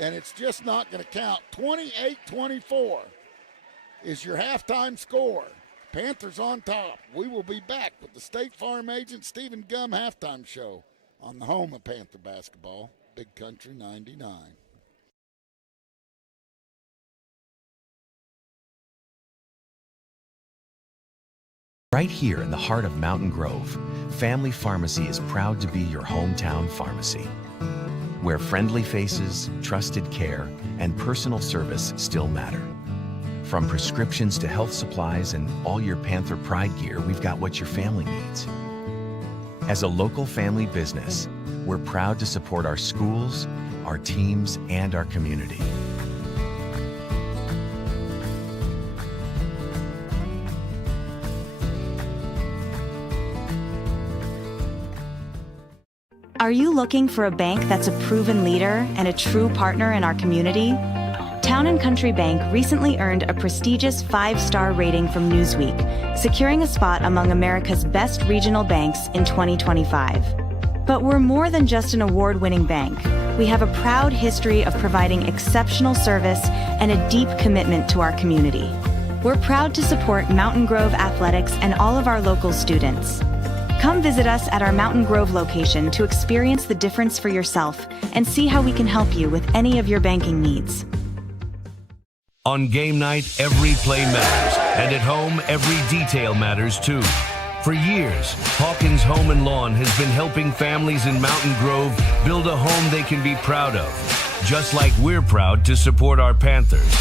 And it's just not going to count. 28-24 is your halftime score. Panthers on top. We will be back with the State Farm agent Stephen Gum halftime show on the home of Panther basketball, Big Country 99. Right here in the heart of Mountain Grove, Family Pharmacy is proud to be your hometown pharmacy, where friendly faces, trusted care, and personal service still matter. From prescriptions to health supplies and all your Panther Pride gear, we've got what your family needs. As a local family business, we're proud to support our schools, our teams, and our community. Are you looking for a bank that's a proven leader and a true partner in our community? Town & Country Bank recently earned a prestigious 5-star rating from Newsweek, securing a spot among America's best regional banks in 2025. But we're more than just an award-winning bank. We have a proud history of providing exceptional service and a deep commitment to our community. We're proud to support Mountain Grove athletics and all of our local students. Come visit us at our Mountain Grove location to experience the difference for yourself and see how we can help you with any of your banking needs. On game night, every play matters, and at home, every detail matters too. For years, Hawkins Home and Lawn has been helping families in Mountain Grove build a home they can be proud of, just like we're proud to support our Panthers.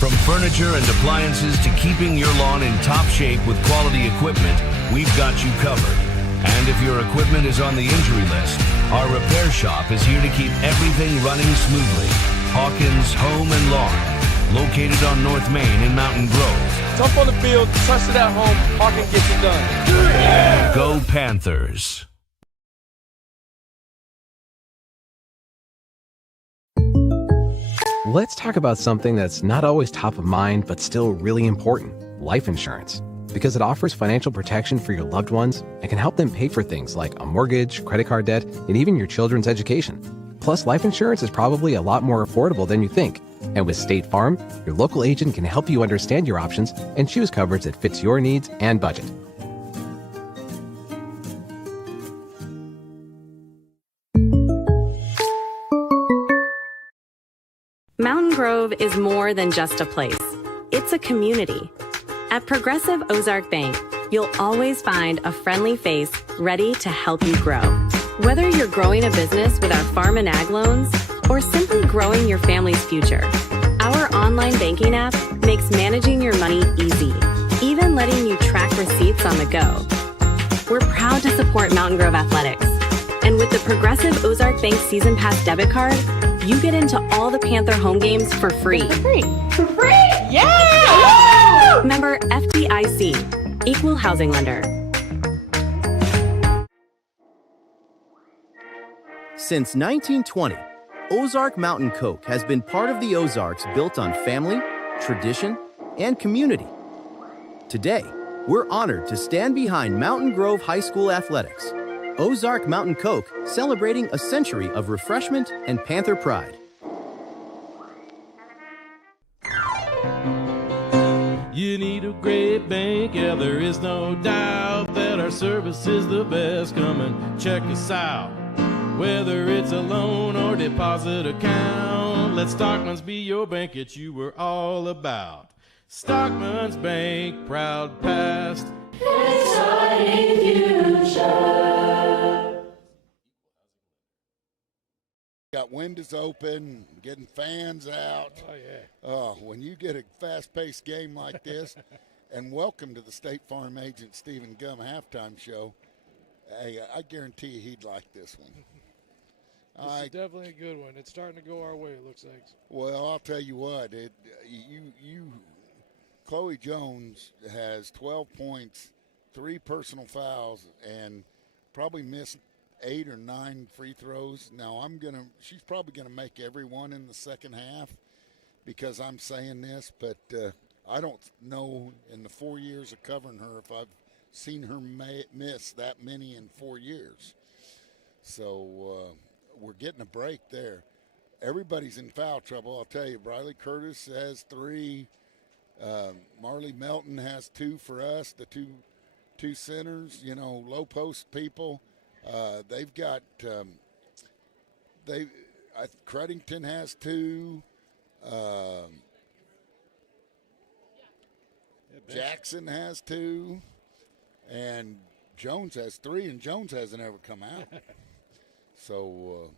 From furniture and appliances to keeping your lawn in top shape with quality equipment, we've got you covered. And if your equipment is on the injury list, our repair shop is here to keep everything running smoothly. Hawkins Home and Lawn, located on North Main in Mountain Grove. Tough on the field, trusted at home, Hawkins gets it done. Yeah! Go Panthers. Let's talk about something that's not always top of mind, but still really important: life insurance. Because it offers financial protection for your loved ones and can help them pay for things like a mortgage, credit card debt, and even your children's education. Plus, life insurance is probably a lot more affordable than you think. And with State Farm, your local agent can help you understand your options and choose coverage that fits your needs and budget. Mountain Grove is more than just a place. It's a community. At Progressive Ozark Bank, you'll always find a friendly face ready to help you grow. Whether you're growing a business with our farm and ag loans or simply growing your family's future, our online banking app makes managing your money easy, even letting you track receipts on the go. We're proud to support Mountain Grove Athletics. And with the Progressive Ozark Bank Season Pass debit card, you get into all the Panther home games for free. For free? Yeah! Member FDIC, Equal Housing Lender. Since 1920, Ozark Mountain Coke has been part of the Ozarks built on family, tradition, and community. Today, we're honored to stand behind Mountain Grove High School athletics. Ozark Mountain Coke, celebrating a century of refreshment and Panther pride. You need a great bank, yeah, there is no doubt that our service is the best. Come and check us out. Whether it's a loan or deposit account, let Stockman's be your bank that you were all about. Stockman's Bank, proud past, exciting future. Got windows open, getting fans out. Oh, yeah. Oh, when you get a fast-paced game like this, and welcome to the State Farm agent Stephen Gum halftime show. Hey, I guarantee you he'd like this one. This is definitely a good one. It's starting to go our way, it looks like. Well, I'll tell you what. Chloe Jones has 12 points, 3 personal fouls, and probably missed 8 or 9 free throws. Now she's probably gonna make every one in the second half because I'm saying this, but I don't know in the 4 years of covering her if I've seen her miss that many in 4 years. So we're getting a break there. Everybody's in foul trouble. I'll tell you, Briley Curtis has 3. Marley Melton has 2 for us. The two centers, low post people. They've got Cruddington has 2. Jackson has 2, and Jones has 3, and Jones hasn't ever come out. So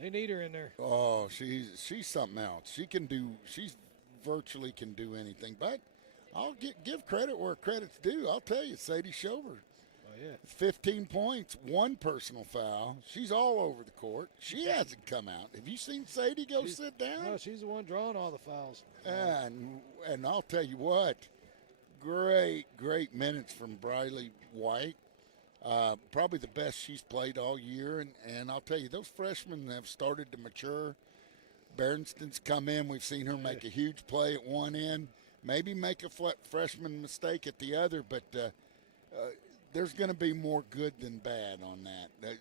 they need her in there. Oh, she's something else. She's virtually can do anything. But I'll give credit where credit's due. I'll tell you, Sadie Shover. Oh, yeah. 15 points, 1 personal foul. She's all over the court. She hasn't come out. Have you seen Sadie sit down? No, she's the one drawing all the fouls. And I'll tell you what, great minutes from Briley White. Probably the best she's played all year. And I'll tell you, those freshmen have started to mature. Berenston's come in. We've seen her make a huge play at one end, maybe make a freshman mistake at the other, but there's going to be more good than bad on that.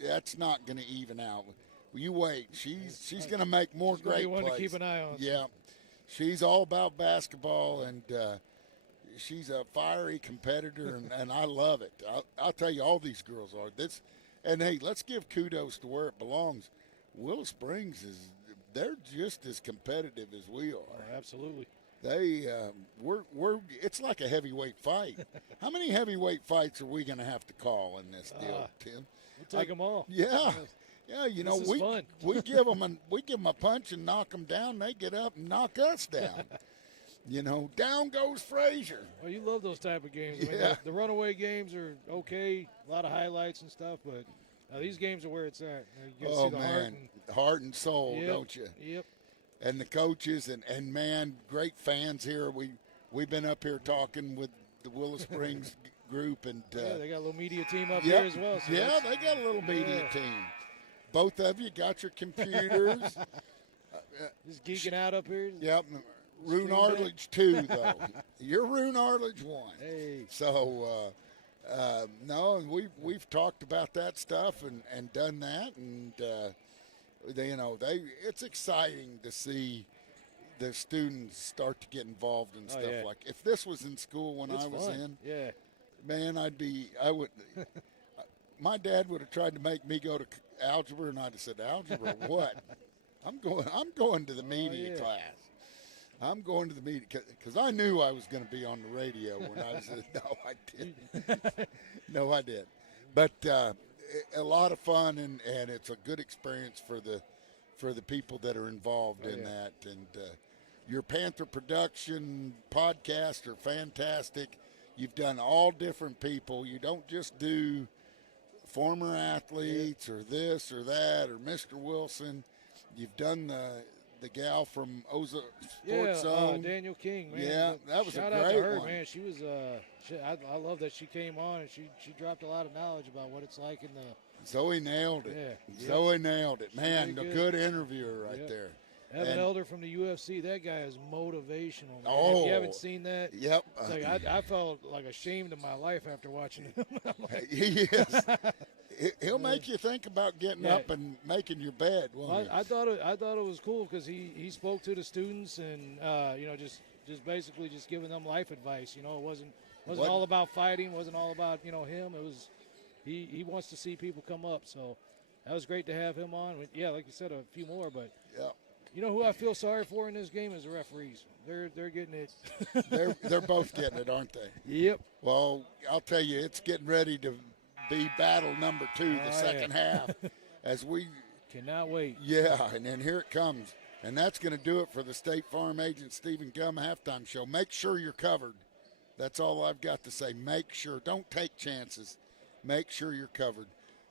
That's not going to even out. You wait. She's going to make more great plays. One to keep an eye on. Yeah. She's all about basketball, and she's a fiery competitor, and I love it. I'll tell you, all these girls are. And, hey, let's give kudos to where it belongs. Willow Springs they're just as competitive as we are. Oh, absolutely. It's like a heavyweight fight. How many heavyweight fights are we going to have to call in this deal, Tim? We'll take them all. Yeah. Yeah, fun. we give them a punch and knock them down. They get up and knock us down. Down goes Frazier. Well, you love those type of games. Yeah. I mean, the runaway games are okay, a lot of highlights and stuff, but these games are where it's at. You get to see the heart and soul, yep, don't you? Yep. And the coaches and man, great fans here. We've been up here talking with the Willow Springs group, and they got a little media team up here as well. So they got a little media team. Both of you got your computers. Just geeking out up here. Yep. Rune Arledge 2, though. You're Rune Arledge 1. Hey. So, no, we've talked about that stuff and done that, and it's exciting to see the students start to get involved in stuff like. If this was in school when I was in, man, my dad would have tried to make me go to algebra, and I'd have said, algebra what? I'm going to the media class. I'm going to the media because I knew I was going to be on the radio when I was. No, I didn't. No, I didn't. But a lot of fun, and it's a good experience for the people that are involved in that. And your Panther production podcasts are fantastic. You've done all different people. You don't just do former athletes or this or that or Mr. Wilson. You've done the gal from Ozark Sports Zone. Daniel King, man. Yeah, that was Shout a out great to her, one. man. She was I love that she came on and she dropped a lot of knowledge about what it's like in the Zoe nailed it. Yeah. Zoe nailed it. Man, a good. good interviewer right there. Evan Elder from the UFC, that guy is motivational. Man. Oh, if you haven't seen that, yep. It's like I felt like ashamed of my life after watching him. He is. He'll make you think about getting up and making your bed. I thought it was cool because he spoke to the students and just basically just giving them life advice. It wasn't all about fighting. Wasn't all about him. It was he wants to see people come up. So that was great to have him on. Yeah, like you said, a few more. But you know who I feel sorry for in this game is the referees. They're getting it. they're both getting it, aren't they? Yep. Well, I'll tell you, it's getting ready to be battle number 2, the second half, as we cannot wait. Yeah, and then here it comes. And that's going to do it for the State Farm Agent Stephen Gum halftime show. Make sure you're covered. That's all I've got to say. Make sure. Don't take chances. Make sure you're covered.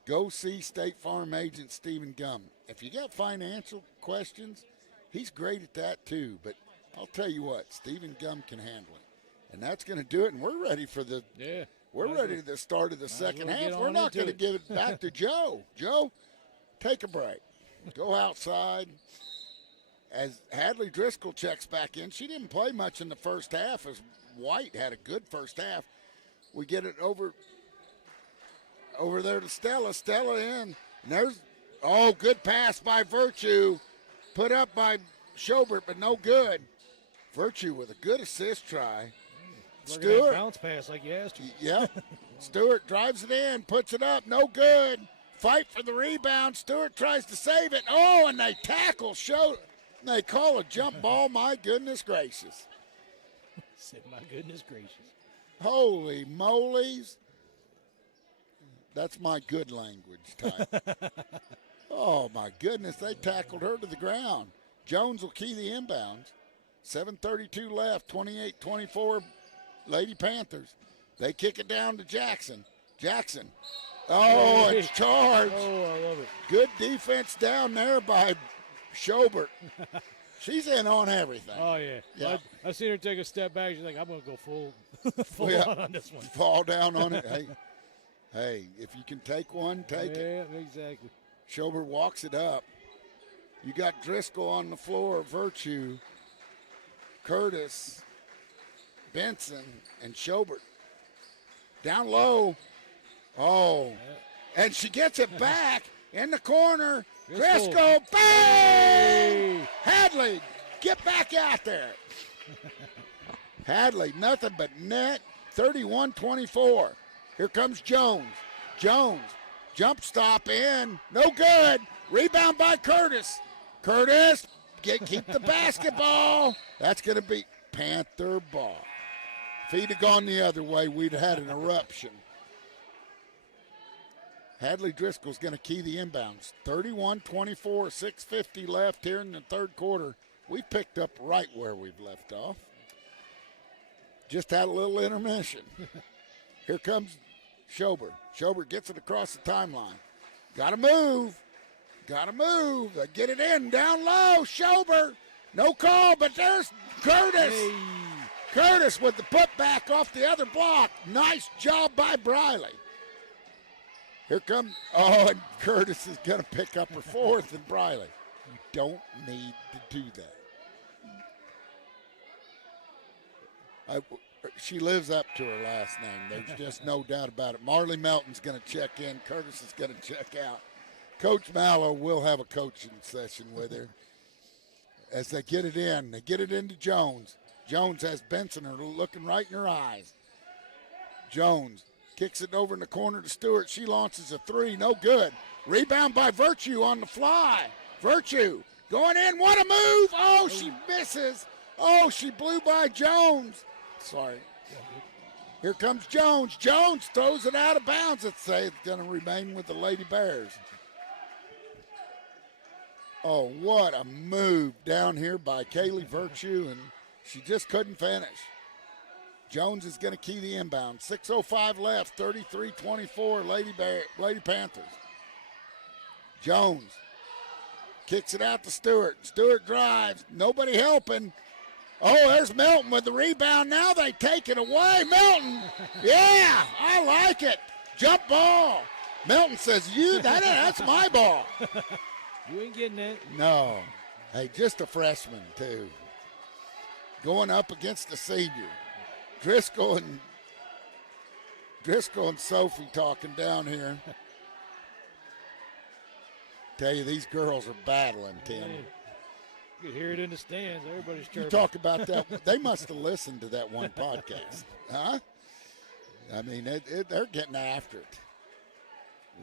Go see State Farm Agent Stephen Gum. If you got financial questions, he's great at that too. But I'll tell you what, Stephen Gum can handle it. And that's going to do it. And we're ready for the we're ready to the start of the second half. We're not going to give it back to Joe. Joe, take a break. Go outside. As Hadley Driscoll checks back in, she didn't play much in the first half as White had a good first half. We get it over there to Stella. Stella in. And there's, good pass by Virtue. Put up by Schobert, but no good. Virtue with a good assist try. Stewart. Bounce pass like you asked her. Yep. Stewart drives it in, puts it up, no good. Fight for the rebound. Stewart tries to save it. Oh, and they tackle They call a jump ball. My goodness gracious. Said, my goodness gracious. Holy moly's. That's my good language type. Oh, my goodness. They tackled her to the ground. Jones will key the inbounds. 7:32 left, 28-24, Lady Panthers. They kick it down to Jackson. Jackson. Oh, it's charged. Oh, I love it. Good defense down there by Schobert. She's in on everything. Oh, yeah. I seen her take a step back. She's like, I'm going to go full on this one. Fall down on it. Hey, if you can take one, take it. Yeah, exactly. Schobert walks it up. You got Driscoll on the floor, Virtue, Curtis, Benson, and Schobert. Down low. Oh, and she gets it back in the corner. Driscoll, bang! Hadley, get back out there. Hadley, nothing but net, 31-24. Here comes Jones. Jones, jump stop in, no good. Rebound by Curtis. Curtis, keep the basketball. That's going to be Panther ball. If he'd have gone the other way, we'd have had an eruption. Hadley Driscoll's going to key the inbounds. 31-24, 6:50 left here in the third quarter. We picked up right where we've left off. Just had a little intermission. Here comes Schobert. Schobert gets it across the timeline. Got to move. Got to move. They get it in. Down low. Schobert. No call, but there's Curtis. Hey. Curtis with the putback off the other block. Nice job by Briley. Here comes, and Curtis is going to pick up her fourth, and Briley. You don't need to do that. She lives up to her last name. There's just no doubt about it. Marley Melton's going to check in. Curtis is going to check out. Coach Mallow will have a coaching session with her. As they get it in, they get it into Jones. Jones has Benson looking right in her eyes. Jones kicks it over in the corner to Stewart. She launches a three. No good. Rebound by Virtue on the fly. Virtue going in. What a move. Oh, she misses. Oh, she blew by Jones. Sorry. Here comes Jones. Jones throws it out of bounds. It's going to remain with the Lady Bears. Oh, what a move down here by Kaylee Virtue, and she just couldn't finish. Jones is going to key the inbound. 6:05 left, 33-24, Lady Panthers. Jones kicks it out to Stewart. Stewart drives. Nobody helping. Oh, there's Melton with the rebound. Now they take it away. Melton. Yeah, I like it. Jump ball. Melton says, that's my ball. You ain't getting it. No. Hey, just a freshman, too. Going up against the senior. Driscoll and Sophie talking down here. Tell you, these girls are battling, Tim. You can hear it in the stands. Everybody's chirping. You talk about that. They must have listened to that one podcast. Huh? I mean, they're getting after it.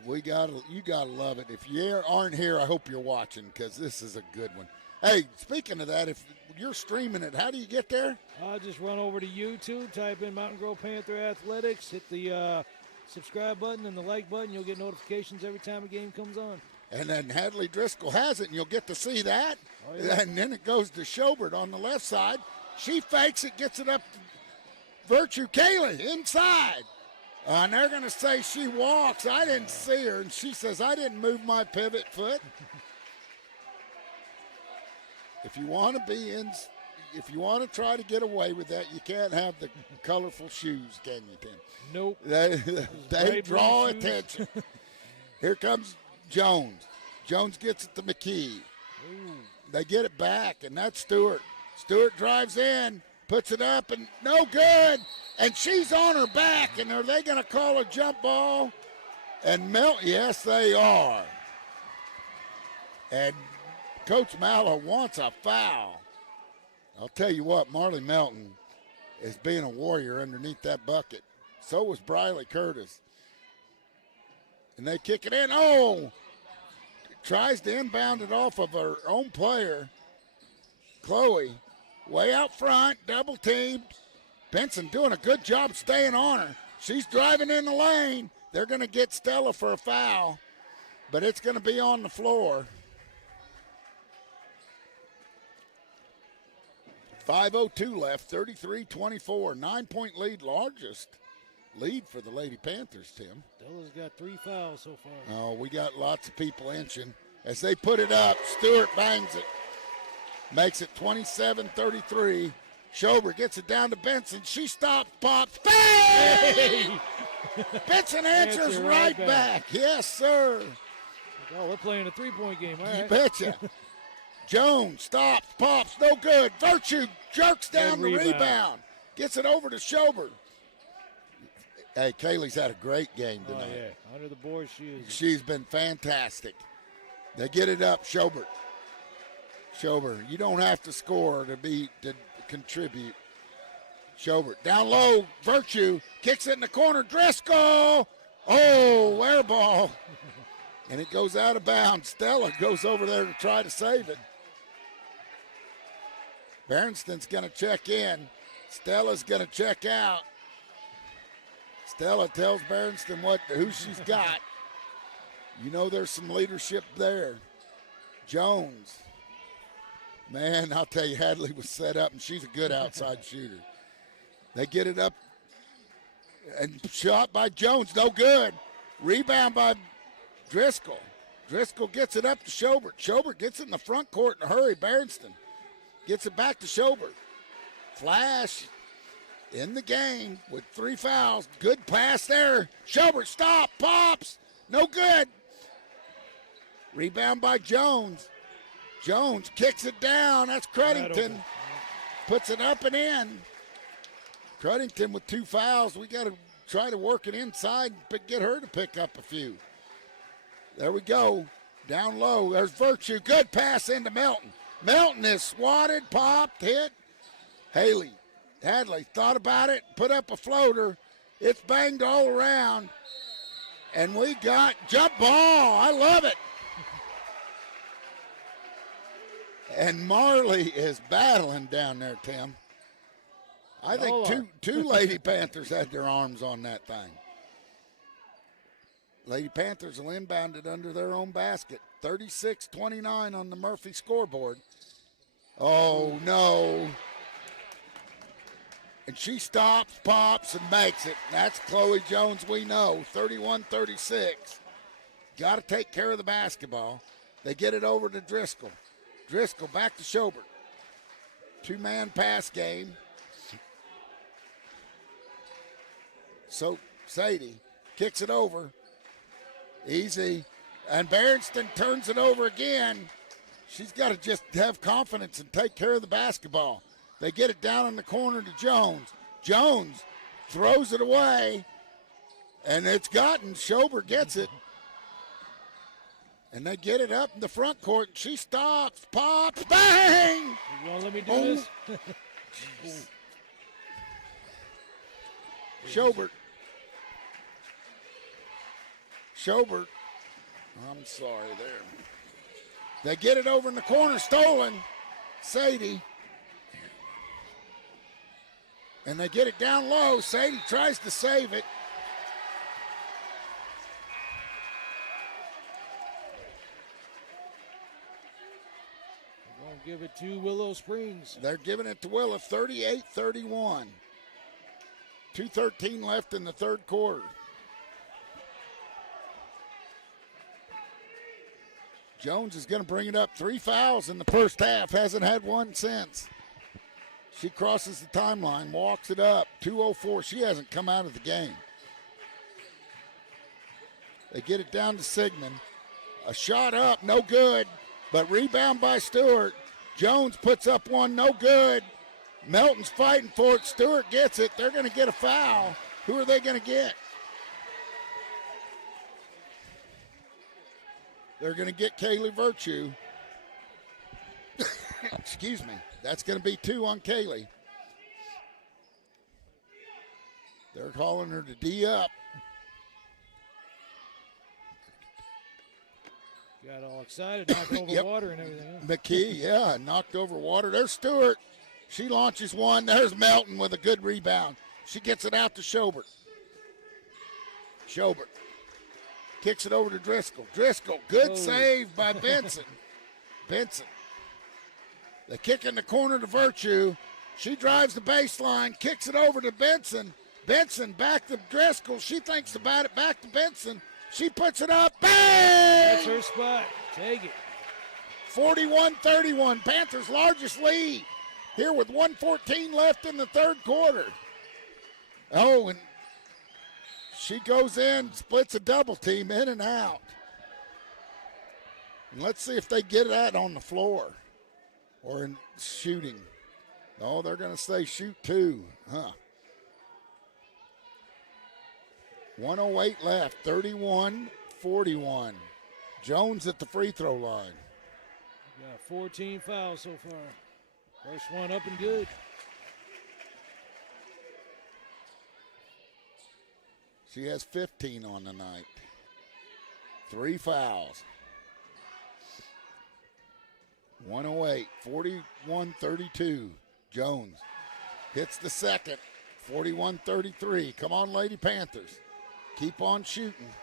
You gotta love it. If you aren't here, I hope you're watching because this is a good one. Hey, speaking of that, if you're streaming it, how do you get there? Just run over to YouTube, type in Mountain Grove Panther Athletics, hit the subscribe button and the like button. You'll get notifications every time a game comes on. And then Hadley Driscoll has it, and you'll get to see that. Oh, yeah. And then it goes to Schobert on the left side. She fakes it, gets it up to Virtue Kaylee inside. And they're going to say she walks. I didn't see her. And she says, I didn't move my pivot foot. If you want if you want to try to get away with that, you can't have the colorful shoes, can you, Tim? Nope. They draw attention. Here comes Jones. Jones gets it to McKee. Ooh. They get it back, and that's Stewart. Stewart drives in, puts it up, and no good. And she's on her back, and are they going to call a jump ball? And yes, they are. And Coach Mallow wants a foul. I'll tell you what, Marley Melton is being a warrior underneath that bucket. So was Briley Curtis. And they kick it in. Oh! Tries to inbound it off of her own player. Chloe, way out front, double teamed. Benson doing a good job staying on her. She's driving in the lane. They're going to get Stella for a foul, but it's going to be on the floor. 5:02 left, 33-24. 9-point lead, largest lead for the Lady Panthers, Tim. Stella's got 3 fouls so far. Oh, we got lots of people inching. As they put it up, Stewart bangs it. Makes it 27-33. Schober gets it down to Benson. She stops, pops. Bang! Benson answers right back. Yes, sir. Oh, we're playing a 3-point game. All right. You betcha. Jones stops, pops, no good. Virtue jerks down the rebound. Gets it over to Schober. Hey, Kaylee's had a great game tonight. Oh, yeah. Under the board, She's been fantastic. They get it up, Schober. You don't have to score to contribute. Schober down low, Virtue kicks it in the corner. Driscoll, air ball, and it goes out of bounds. Stella goes over there to try to save it. Berenston's going to check in. Stella's going to check out. Stella tells Berenston who she's got. You know there's some leadership there. Jones. Man, I'll tell you, Hadley was set up, and she's a good outside shooter. They get it up, and shot by Jones, no good. Rebound by Driscoll. Driscoll gets it up to Schobert. Schobert gets it in the front court in a hurry. Berenston gets it back to Schobert. Flash in the game with 3 fouls. Good pass there. Schobert, stop, pops, no good. Rebound by Jones. Jones kicks it down. That's Cruddington. Puts it up and in. Cruddington with 2 fouls. We got to try to work it inside and get her to pick up a few. There we go. Down low. There's Virtue. Good pass into Melton. Melton is swatted, popped, hit. Hadley thought about it, put up a floater. It's banged all around. And we got jump ball. I love it. And Marley is battling down there, Tim. I think two Lady Panthers had their arms on that thing. Lady Panthers will inbound it under their own basket. 36-29 on the Murphy scoreboard. Oh, no. And she stops, pops, and makes it. That's Chloe Jones we know, 31-36. Got to take care of the basketball. They get it over to Driscoll. Driscoll back to Schobert. 2-man pass game. So Sadie kicks it over. Easy. And Berenston turns it over again. She's got to just have confidence and take care of the basketball. They get it down in the corner to Jones. Jones throws it away. And it's gotten. Schobert gets it. And they get it up in the front court. She stops, pops, bang! You want to let me do this? Schobert. I'm sorry there. They get it over in the corner, stolen. Sadie. And they get it down low. Sadie tries to save it. We're going to give it to Willow Springs. They're giving it to Willow, 38-31. 2:13 left in the third quarter. Jones is going to bring it up. 3 fouls in the first half. Hasn't had one since. She crosses the timeline, walks it up. 2:04. She hasn't come out of the game. They get it down to Sigmund. A shot up, no good. But rebound by Stewart. Jones puts up one, no good. Melton's fighting for it. Stewart gets it. They're going to get a foul. Who are they going to get? They're going to get Kaylee Virtue. Excuse me. That's going to be 2 on Kaylee. They're calling her to D up. Got all excited, knocked over water and everything. Huh? McKee, knocked over water. There's Stewart. She launches one. There's Melton with a good rebound. She gets it out to Schobert. Schobert kicks it over to Driscoll. Driscoll, good save by Benson. Benson. They kick in the corner to Virtue. She drives the baseline, kicks it over to Benson. Benson back to Driscoll. She thinks about it, back to Benson. She puts it up. Bang! That's her spot. Take it. 41-31. Panthers' largest lead here with 1:14 left in the third quarter. Oh, and she goes in, splits a double team in and out. And let's see if they get that on the floor or in shooting. Oh, they're going to say shoot 2. 1:08 left, 31-41. Jones at the free throw line. Got 14 fouls so far. First one up and good. She has 15 on the night. 3 fouls. 1:08, 41-32. Jones hits the second. 41-33. Come on, Lady Panthers. Keep on shooting.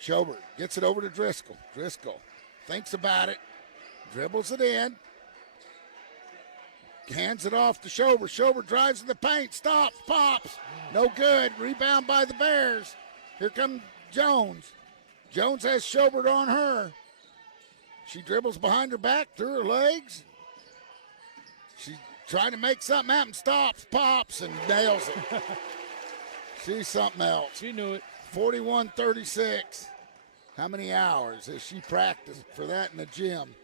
Schobert gets it over to Driscoll. Driscoll thinks about it. Dribbles it in. Hands it off to Schobert. Schobert drives in the paint. Stops. Pops. No good. Rebound by the Bears. Here comes Jones. Jones has Schobert on her. She dribbles behind her back, through her legs. She's trying to make something happen. Stops. Pops. And nails it. She's something else. She knew it. 41-36. How many hours has she practiced for that in the gym?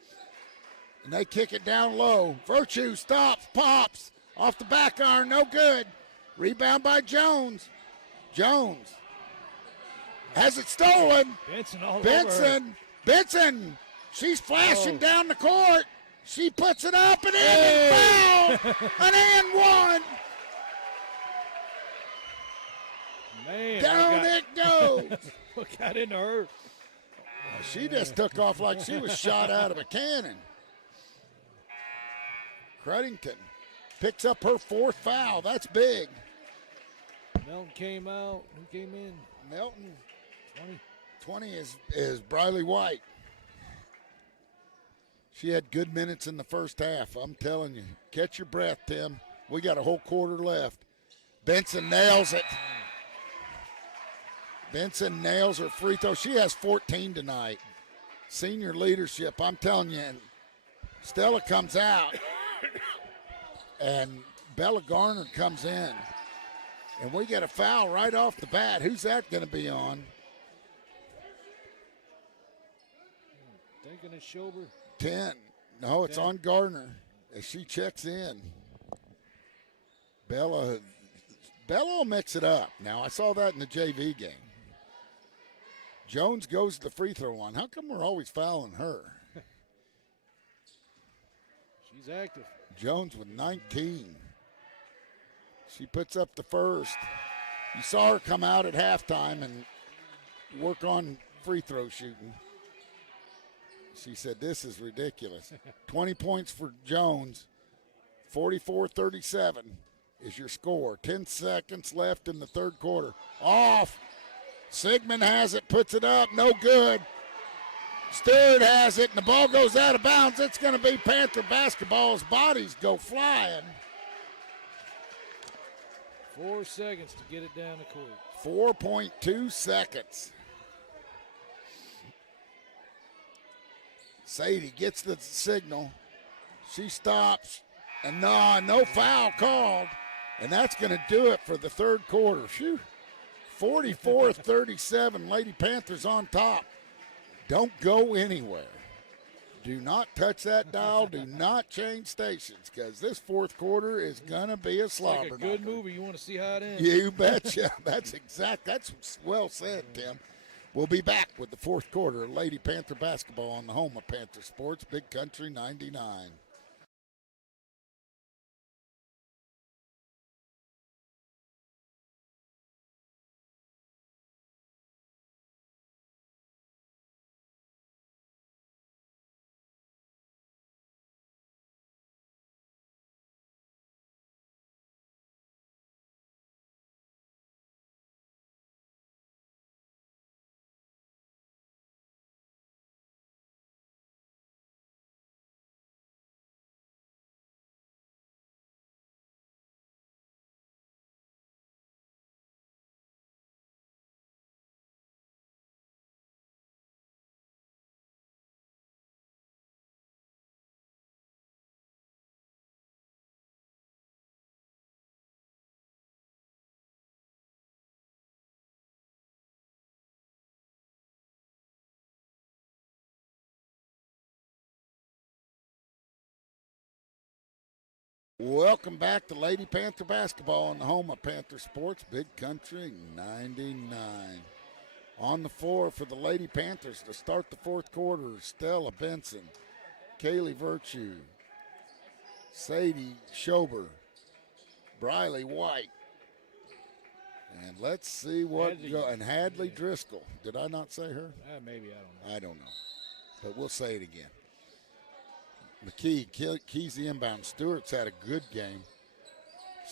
And they kick it down low. Virtue stops, pops, off the back iron, no good. Rebound by Jones. Jones has it stolen. Benson all over Benson. Benson. She's flashing down the court. She puts it up and in and foul. An and one. Man, down it goes. What got into her? She just took off like she was shot out of a cannon. Cruddington picks up her 4th foul. That's big. Melton came out. Who came in? Melton. 20. 20 is Briley White. She had good minutes in the first half. I'm telling you. Catch your breath, Tim. We got a whole quarter left. Benson nails it. Benson nails her free throw. She has 14 tonight. Senior leadership, I'm telling you. And Stella comes out, and Bella Garner comes in. And we get a foul right off the bat. Who's that going to be on? Thinking of Schobert. 10. No, it's 10. on Garner as she checks in. Bella will mix it up. Now, I saw that in the JV game. Jones goes to the free throw line. How come we're always fouling her? She's active. Jones with 19. She puts up the first. You saw her come out at halftime, and work on free throw shooting. She said, this is ridiculous. 20 points for Jones. 44-37 is your score. 10 seconds left in the third quarter. Off. Sigmund has it, puts it up, no good. Stewart has it, and the ball goes out of bounds. It's going to be Panther basketball as bodies go flying. 4 seconds to get it down the court. 4.2 seconds. Sadie gets the signal. She stops, and no foul called. And that's going to do it for the third quarter. Phew. 44-37, Lady Panthers on top. Don't go anywhere. Do not touch that dial. Do not change stations, because this fourth quarter is going to be a slobber. It's like a good movie. You want to see how it ends. You betcha. That's well said, Tim. We'll be back with the fourth quarter of Lady Panther basketball on the home of Panther Sports, Big Country 99. Welcome back to Lady Panther basketball on the home of Panther Sports, Big Country 99. On the floor for the Lady Panthers to start the fourth quarter, Stella Benson, Kaylee Virtue, Sadie Schober, Briley White, and let's see what and Hadley Driscoll. Did I not say her? Maybe, I don't know. I don't know, but we'll say it again. McKee keys the inbound. Stewart's had a good game.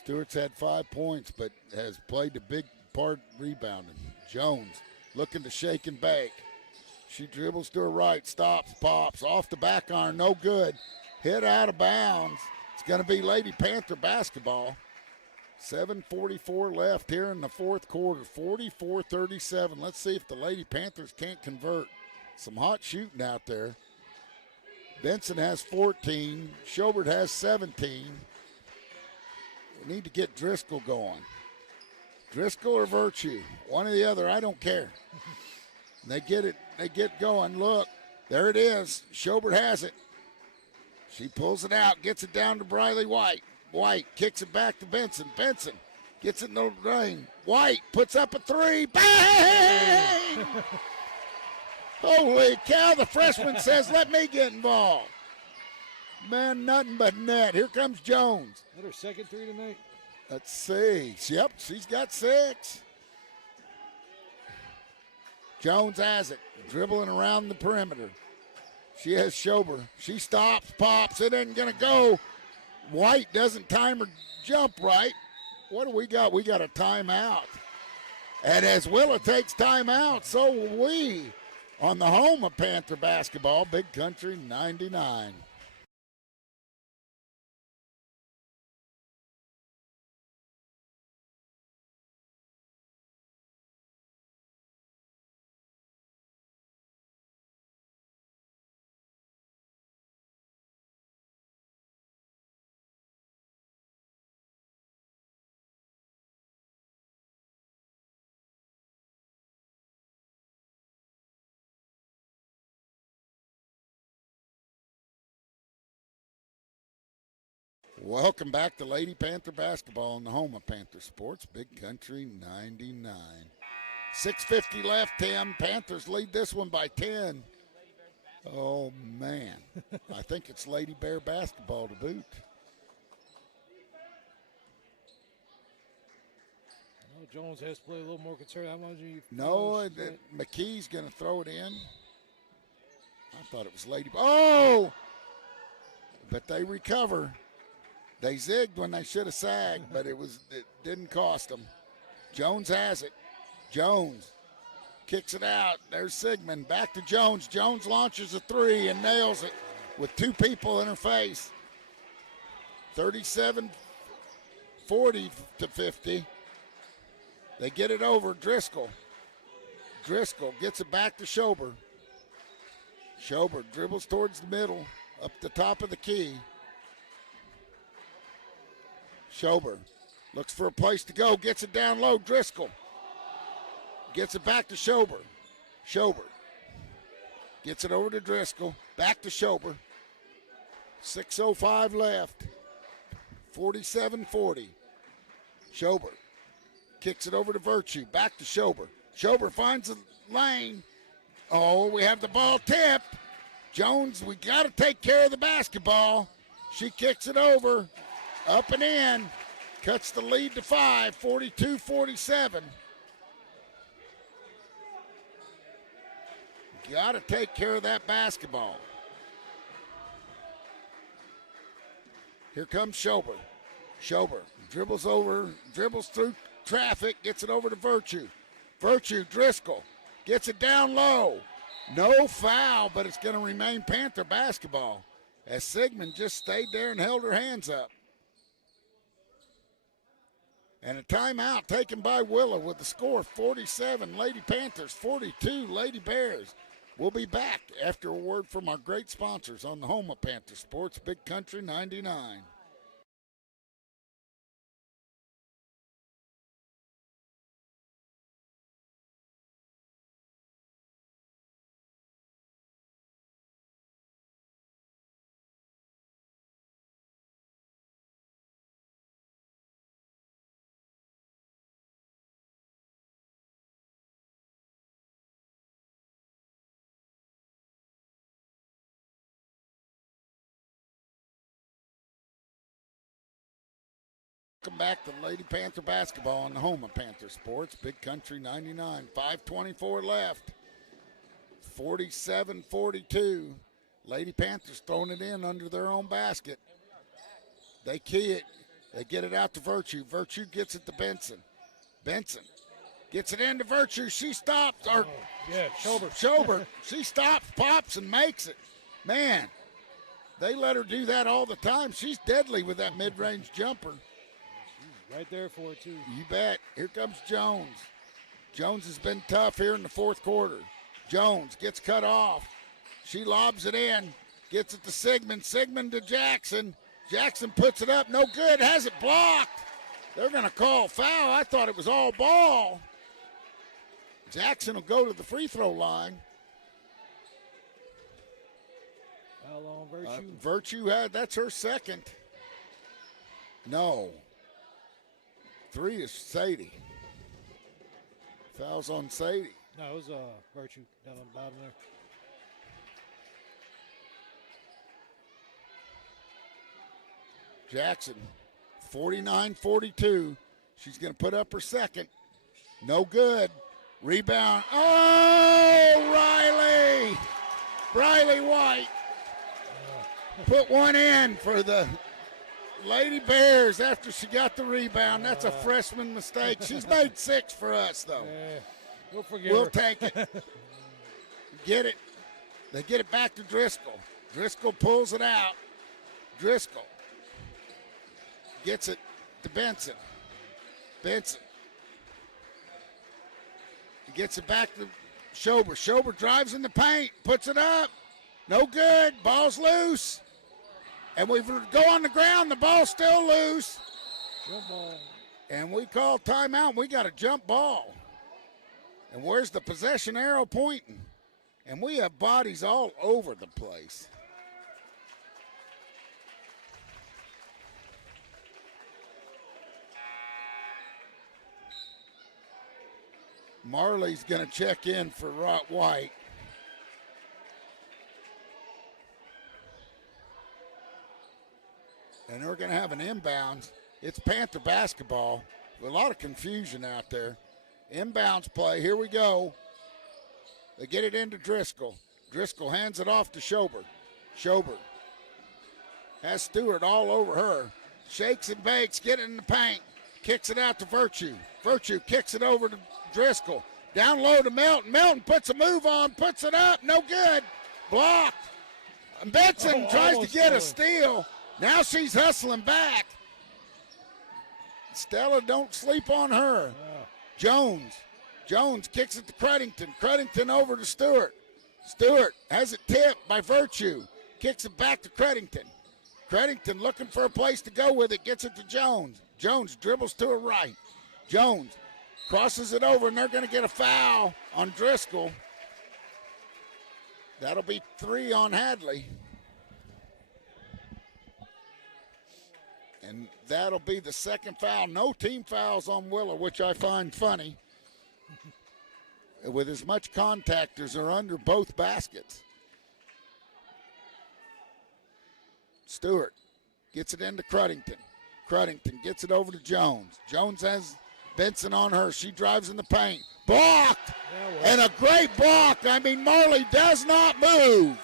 Stewart's had 5 points, but has played the big part rebounding. Jones looking to shake and bake. She dribbles to her right, stops, pops, off the back iron, no good. Hit out of bounds. It's going to be Lady Panther basketball. 7:44 left here in the fourth quarter, 44-37. Let's see if the Lady Panthers can't convert. Some hot shooting out there. Benson has 14. Schobert has 17. We need to get Driscoll going. Driscoll or Virtue, one or the other, I don't care. They get it, they get going. Look, there it is. Schobert has it. She pulls it out, gets it down to Briley White. White kicks it back to Benson. Benson gets it in the lane. White puts up a three. Bang! Holy cow, the freshman says, let me get involved. Man, nothing but net. Here comes Jones. Is that her second three tonight? Let's see. Yep, she's got 6. Jones has it, dribbling around the perimeter. She has Schober. She stops, pops. It isn't going to go. White doesn't time her jump right. What do we got? We got a timeout. And as Willow takes timeout, so will we. On the home of Panther basketball, Big Country 99. Welcome back to Lady Panther basketball on the home of Panther Sports, Big Country 99. 6:50 left, Tim. Panthers lead this one by 10. Oh, man. I think it's Lady Bear basketball to boot. Oh, Jones has to play a little more concerned. How long do you? No, McKee's going to throw it in. I thought it was Lady. Oh! But they recover. They zigged when they should have sagged, but it didn't cost them. Jones has it. Jones kicks it out. There's Sigmund. Back to Jones. Jones launches a three and nails it with two people in her face. 37-40 to 50. They get it over. Driscoll. Driscoll gets it back to Schober. Schober dribbles towards the middle, up the top of the key. Schober looks for a place to go, gets it down low. Driscoll gets it back to Schober. Schober gets it over to Driscoll, back to Schober. 6:05 left. 47-40. Schober kicks it over to Virtue, back to Schober. Schober finds the lane. Oh, we have the ball tipped. Jones, we got to take care of the basketball. She kicks it over, up and in, cuts the lead to 5, 42-47. Got to take care of that basketball. Here comes Schober. Schober dribbles through traffic, gets it over to Virtue. Virtue, Driscoll, gets it down low. No foul, but it's going to remain Panther basketball as Sigmund just stayed there and held her hands up. And a timeout taken by Willow with the score 47, Lady Panthers 42, Lady Bears. We'll be back after a word from our great sponsors on the home of Panther Sports, Big Country 99. Welcome back to Lady Panther basketball on the home of Panther Sports, Big Country 99. 5:24 left. 47-42. Lady Panthers throwing it in under their own basket. They key it. They get it out to Virtue. Virtue gets it to Benson. Benson gets it into Virtue. She stops. Schober. She stops, pops, and makes it. Man, they let her do that all the time. She's deadly with that mid-range jumper. Right there for it, too. You bet. Here comes Jones. Jones has been tough here in the fourth quarter. Jones gets cut off. She lobs it in. Gets it to Sigmund. Sigmund to Jackson. Jackson puts it up. No good. Has it blocked. They're going to call foul. I thought it was all ball. Jackson will go to the free throw line. Foul on Virtue. Virtue that's her second. No. 3 is Sadie. Fouls on Sadie. No, it was Virtue down on the bottom there. Jackson, 49-42. She's going to put up her second. No good. Rebound. Oh, Riley! Riley White put one in for the Lady Bears after she got the rebound. That's a freshman mistake. She's made 6 for us, though. We'll take it. Get it. They get it back to Driscoll. Driscoll pulls it out. Driscoll gets it to Benson. Benson gets it back to Schober. Schober drives in the paint, puts it up. No good. Ball's loose. And we go on the ground. The ball's still loose. Jump ball. And we call timeout. We got a jump ball. And where's the possession arrow pointing? And we have bodies all over the place. Marley's going to check in for White. And they're going to have an inbound. It's Panther basketball. A lot of confusion out there. Inbounds play. Here we go. They get it into Driscoll. Driscoll hands it off to Schober. Schober has Stewart all over her. Shakes and bakes, get it in the paint. Kicks it out to Virtue. Virtue kicks it over to Driscoll. Down low to Melton. Melton puts a move on, puts it up. No good. Blocked. Benson tries to get a steal. Now she's hustling back. Stella, don't sleep on her. Jones. Jones kicks it to Cruddington. Cruddington over to Stewart. Stewart has it tipped by Virtue. Kicks it back to Cruddington. Cruddington looking for a place to go with it. Gets it to Jones. Jones dribbles to her right. Jones crosses it over, and they're going to get a foul on Driscoll. That'll be 3 on Hadley. And that'll be the second foul. No team fouls on Willow, which I find funny. With as much contact as are under both baskets. Stewart gets it into Cruddington. Cruddington gets it over to Jones. Jones has Benson on her. She drives in the paint. Blocked! And a great block. I mean, Marley does not move.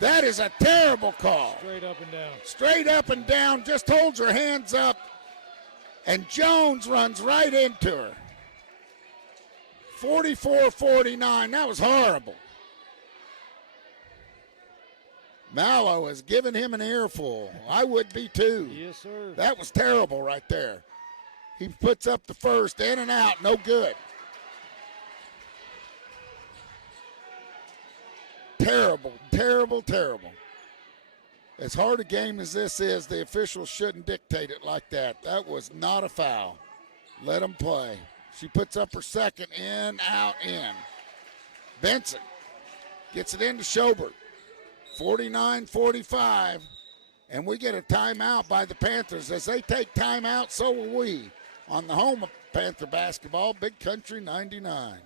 That is a terrible call. Straight up and down. Straight up and down. Just holds her hands up. And Jones runs right into her. 44-49. That was horrible. Mallow has given him an earful. I would be too. Yes, sir. That was terrible right there. He puts up the first, in and out, no good. Terrible, terrible, terrible. As hard a game as this is, the officials shouldn't dictate it like that. That was not a foul. Let them play. She puts up her second, in, out, in. Benson gets it into Schobert. 49-45. And we get a timeout by the Panthers. As they take timeout, so will we. On the home of Panther basketball, Big Country 99.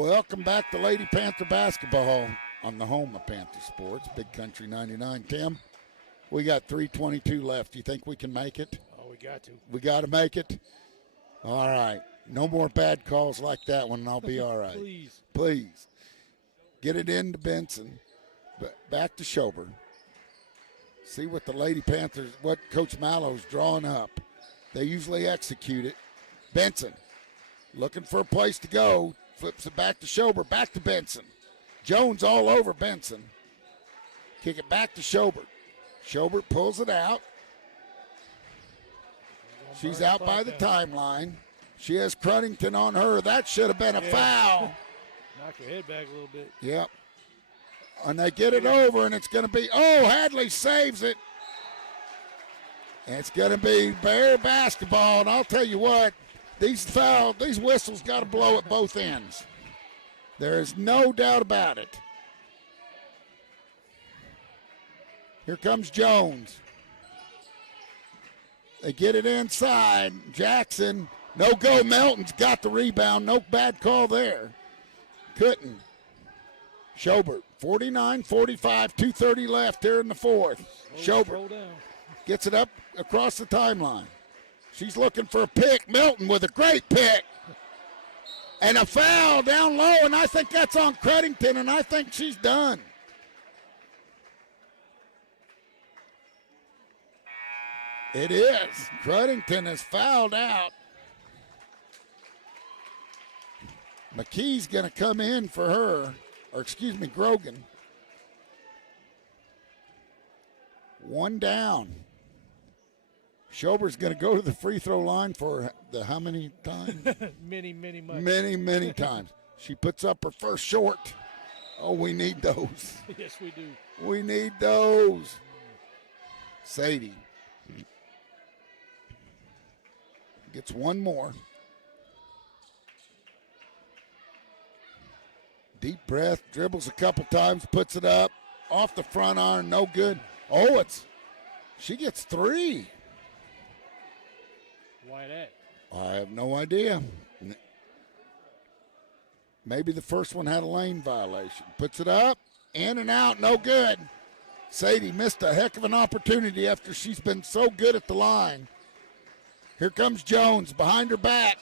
Welcome back to Lady Panther basketball on the home of Panther Sports, Big Country 99. Tim, we got 3:22 left. You think we can make it? Oh, we got to. We got to make it? All right. No more bad calls like that one, and I'll be all right. Please. Please. Get it into Benson. Back to Schober. See what the Lady Panthers, what Coach Mallow's drawing up. They usually execute it. Benson looking for a place to go. Flips it back to Schober, back to Benson. Jones all over Benson. Kick it back to Schobert. Schobert pulls it out. She's out by the timeline. She has Cruddington on her. That should have been a foul. Knock your head back a little bit. Yep. And they get it over, and it's going to be, Hadley saves it. And it's going to be Bear basketball, and I'll tell you what, these whistles got to blow at both ends. There is no doubt about it. Here comes Jones. They get it inside. Jackson, no go. Melton's got the rebound. No bad call there. Couldn't. Schobert, 49-45, 2:30 left here in the fourth. Schobert gets it up across the timeline. She's looking for a pick. Melton with a great pick. And a foul down low, and I think that's on Cruddington, and I think she's done. It is. Cruddington is fouled out. McKee's going to come in for her, or excuse me, Grogan. One down. Schober's going to go to the free throw line for the how many times? Many much. Many times. She puts up her first short. Oh, we need those. Yes, we do. We need those. Sadie gets one more. Deep breath, dribbles a couple times, puts it up. Off the front iron, no good. Oh, she gets three. Why that? I have no idea. Maybe the first one had a lane violation. Puts it up, in and out, no good. Sadie missed a heck of an opportunity after she's been so good at the line. Here comes Jones behind her back.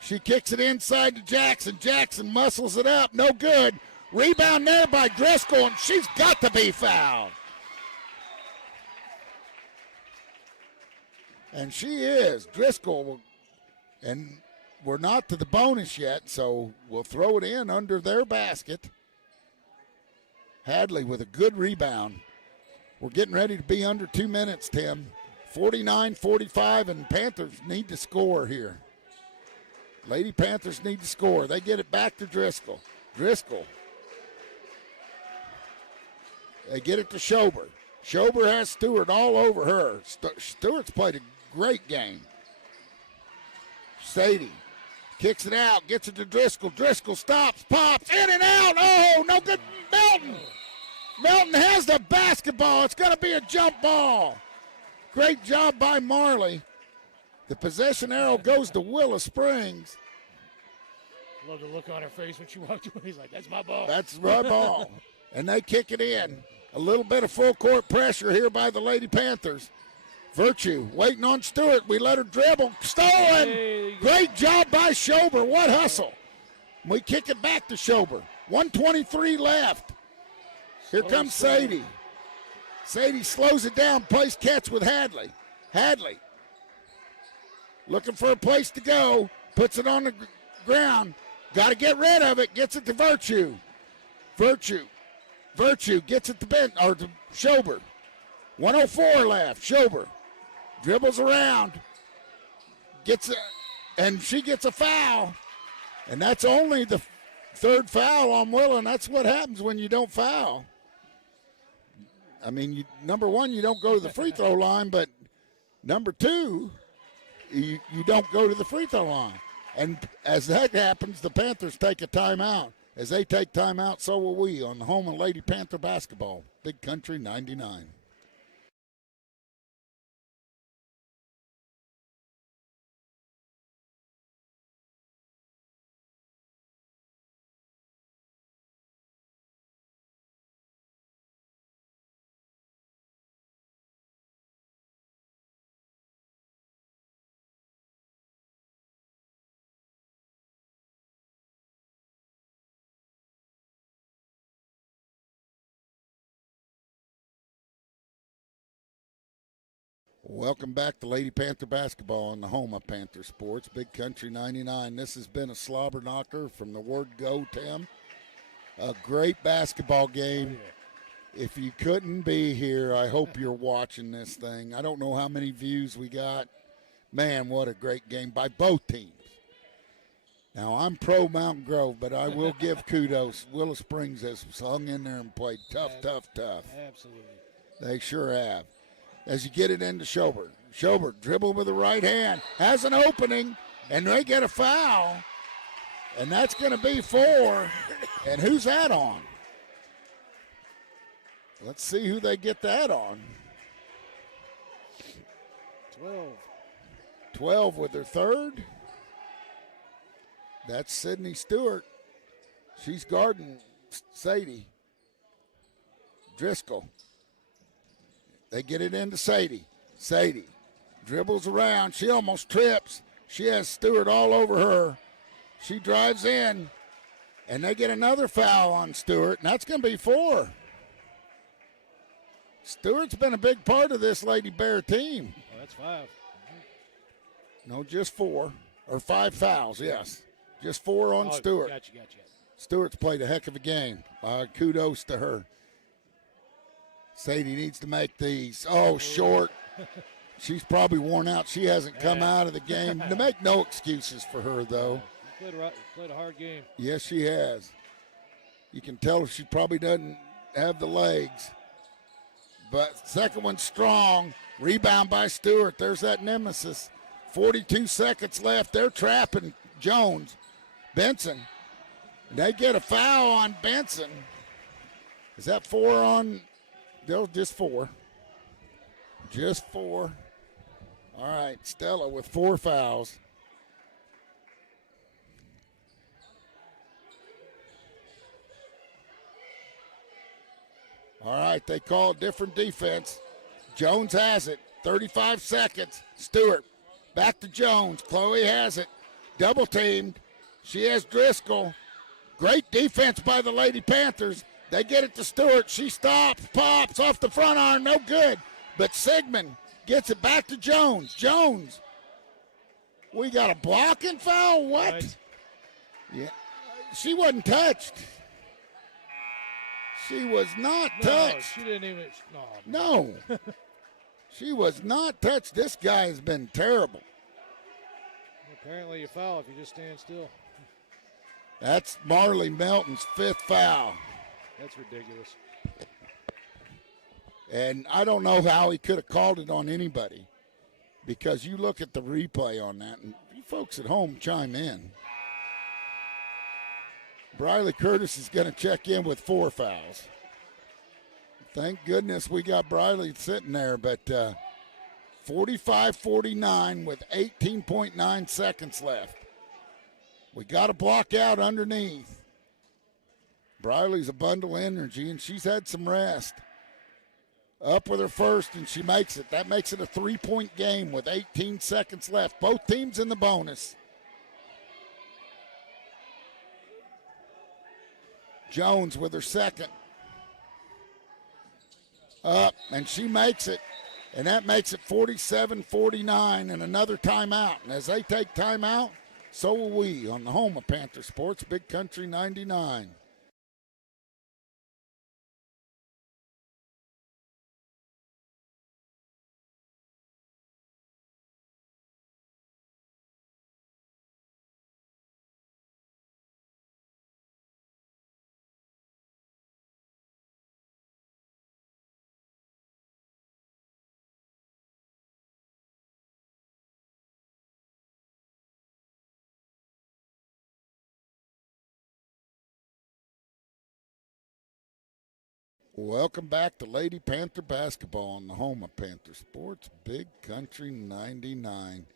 She kicks it inside to Jackson. Jackson muscles it up, no good. Rebound there by Driscoll, and she's got to be fouled. And she is. Driscoll, and we're not to the bonus yet, so we'll throw it in under their basket. Hadley with a good rebound. We're getting ready to be under 2 minutes, Tim. 49-45, and Panthers need to score here. Lady Panthers need to score. They get it back to Driscoll. Driscoll. They get it to Schober. Schober has Stewart all over her. Stewart's played a great game. Sadie kicks it out, gets it to Driscoll. Driscoll stops, pops, in and out. Oh, no good. Melton. Melton has the basketball. It's going to be a jump ball. Great job by Marley. The possession arrow goes to Willow Springs. Love the look on her face when she walked away. He's like, that's my ball. That's my ball. And they kick it in. A little bit of full court pressure here by the Lady Panthers. Virtue waiting on Stewart. We let her dribble. Stolen. Hey. Great job by Schober. What hustle. We kick it back to Schober. 1:23 left. Here comes Sadie. Sadie slows it down. Plays catch with Hadley. Hadley looking for a place to go. Puts it on the ground. Got to get rid of it. Gets it to Virtue. Virtue gets it to to Schober. 1:04 left. Schober dribbles around. And she gets a foul. And that's only the third foul on Willow, and that's what happens when you don't foul. I mean, number one, you don't go to the free throw line, but number two, you don't go to the free throw line. And as that happens, the Panthers take a timeout. As they take timeout, so will we on the home of Lady Panther basketball. Big Country 99. Welcome back to Lady Panther basketball on the home of Panther Sports, Big Country 99. This has been a slobber knocker from the word go, Tim. A great basketball game. If you couldn't be here, I hope you're watching this thing. I don't know how many views we got. Man, what a great game by both teams. Now, I'm pro Mountain Grove, but I will give kudos. Willow Springs has hung in there and played tough. Absolutely. They sure have. As you get it into Schober. Schober dribble with the right hand. Has an opening, and they get a foul. And that's going to be 4. And who's that on? Let's see who they get that on. 12 with their third. That's Sydney Stewart. She's guarding Sadie. Driscoll. They get it into Sadie. Sadie dribbles around. She almost trips. She has Stewart all over her. She drives in, and they get another foul on Stewart, and that's going to be 4. Stewart's been a big part of this Lady Bear team. Oh, that's 5. No, just 4. Or 5 fouls, yes. Just 4 on Stewart. Gotcha. Stewart's played a heck of a game. Kudos to her. Sadie needs to make these. Oh, short. She's probably worn out. She hasn't come out of the game. To make no excuses for her, though. Played a hard game. Yes, she has. You can tell she probably doesn't have the legs. But second one's strong. Rebound by Stewart. There's that nemesis. 42 seconds left. They're trapping Jones. Benson. They get a foul on Benson. Is that 4 on? They'll just 4. Just 4. All right, Stella with 4 fouls. All right, they call a different defense. Jones has it. 35 seconds. Stewart back to Jones. Chloe has it. Double teamed. She has Driscoll. Great defense by the Lady Panthers. They get it to Stewart. She stops, pops off the front arm. No good. But Sigmund gets it back to Jones. Jones. We got a blocking foul? What? Right. Yeah. She wasn't touched. She was not touched. She didn't even. No. She was not touched. This guy has been terrible. Apparently you foul if you just stand still. That's Marley Melton's 5th foul. That's ridiculous. And I don't know how he could have called it on anybody, because you look at the replay on that, and you folks at home chime in. Briley Curtis is going to check in with 4 fouls. Thank goodness we got Briley sitting there, but 45-49 with 18.9 seconds left. We got to block out underneath. Briley's a bundle of energy, and she's had some rest. Up with her first, and she makes it. That makes it a 3-point game with 18 seconds left. Both teams in the bonus. Jones with her second. Up, and she makes it. And that makes it 47-49 and another timeout. And as they take timeout, so will we on the home of Panther Sports, Big Country 99. Welcome back to Lady Panther basketball on the home of Panther Sports, Big Country 99.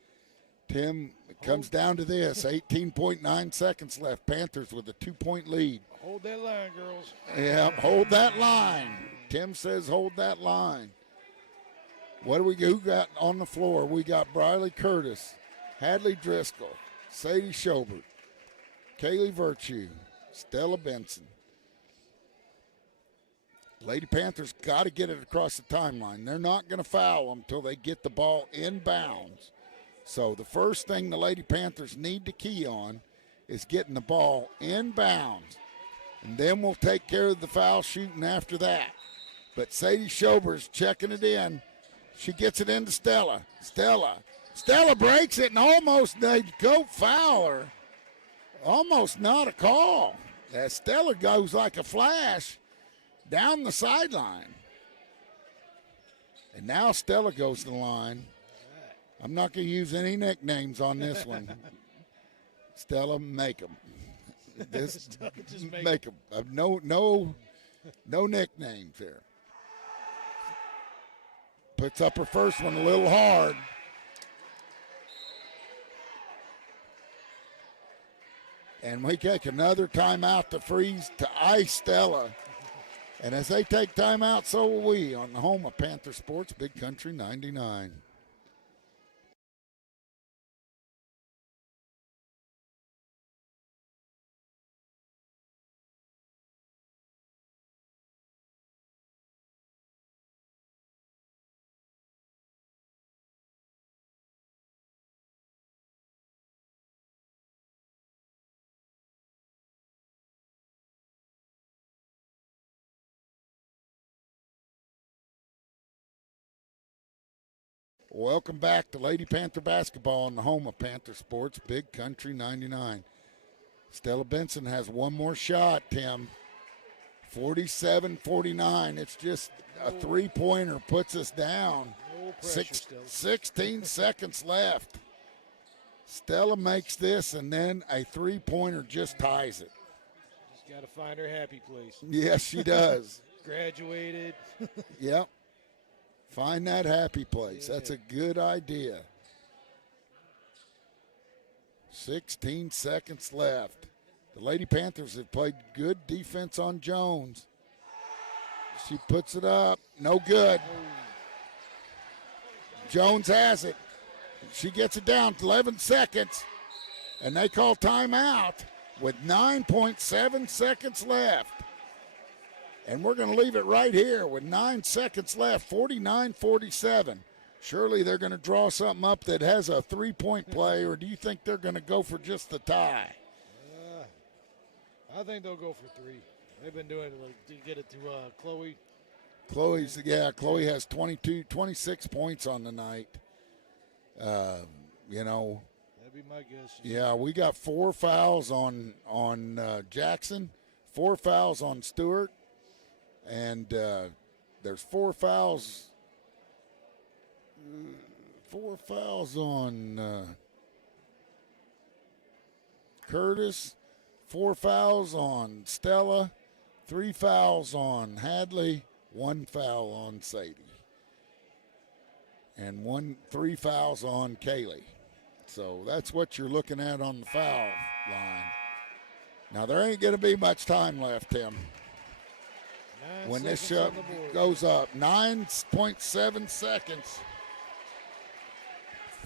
Tim, it comes down to this, 18.9 seconds left. Panthers with a 2-point lead. Hold that line, girls. Yeah, hold that line. Tim says hold that line. What do we who got on the floor? We got Briley Curtis, Hadley Driscoll, Sadie Schobert, Kaylee Virtue, Stella Benson. Lady Panthers got to get it across the timeline. They're not going to foul them until they get the ball in bounds. So the first thing the Lady Panthers need to key on is getting the ball in bounds. And then we'll take care of the foul shooting after that. But Sadie Schober's checking it in. She gets it into Stella. Stella breaks it, and almost they go foul her. Almost not a call. As Stella goes like a flash down the sideline. And now Stella goes to the line. I'm not going to use any nicknames on this one. Stella, make them. Just make them. No nicknames here. Puts up her first one a little hard. And we take another timeout to freeze to ice Stella. And as they take timeout, so will we on the home of Panther Sports, Big Country 99. Welcome back to Lady Panther basketball on the home of Panther Sports, Big Country 99. Stella Benson has one more shot, Tim. 47-49. It's just a three-pointer puts us down. No pressure still. 16 seconds left. Stella makes this, and then a three-pointer just ties it. Just got to find her happy place. Yes, she does. Graduated. Yep. Find that happy place. That's a good idea. 16 seconds left. The Lady Panthers have played good defense on Jones. She puts it up. No good. Jones has it. She gets it down to 11 seconds. And they call timeout with 9.7 seconds left. And we're going to leave it right here with 9 seconds left, 49-47. Surely they're going to draw something up that has a three-point play, or do you think they're going to go for just the tie? I think they'll go for three. They've been doing it to get it to Chloe. Chloe has 26 points on the night. You know. That'd be my guess. Yeah, we got 4 fouls on Jackson, 4 fouls on Stewart. And there's 4 fouls on Curtis, 4 fouls on Stella, 3 fouls on Hadley, 1 foul on Sadie, and 3 fouls on Kaylee. So that's what you're looking at on the foul line. Now, there ain't going to be much time left, Tim. When this goes up, 9.7 seconds,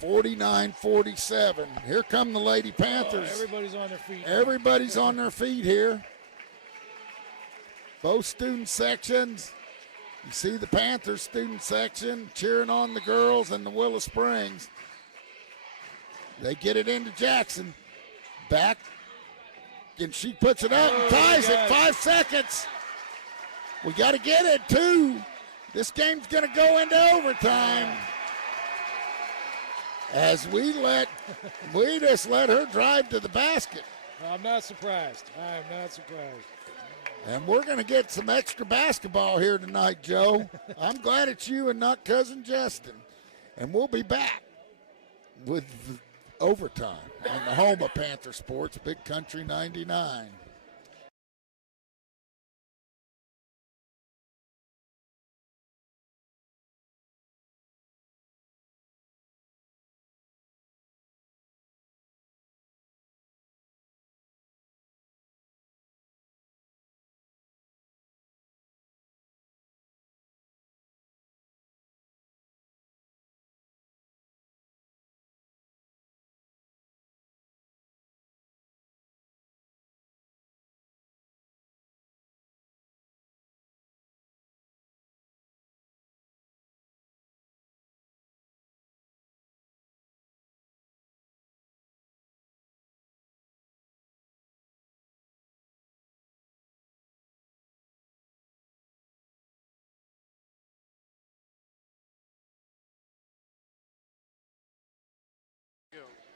49-47. Here come the Lady Panthers. Everybody's on their feet. Everybody's on their feet here. Both student sections. You see the Panthers student section cheering on the girls and the Willow Springs. They get it into Jackson. Back, and she puts it up and ties it. 5 seconds. We got to get it, too. This game's going to go into overtime. As we just let her drive to the basket. I'm not surprised. I am not surprised. And we're going to get some extra basketball here tonight, Joe. I'm glad it's you and not Cousin Justin. And we'll be back with overtime on the home of Panther Sports, Big Country 99.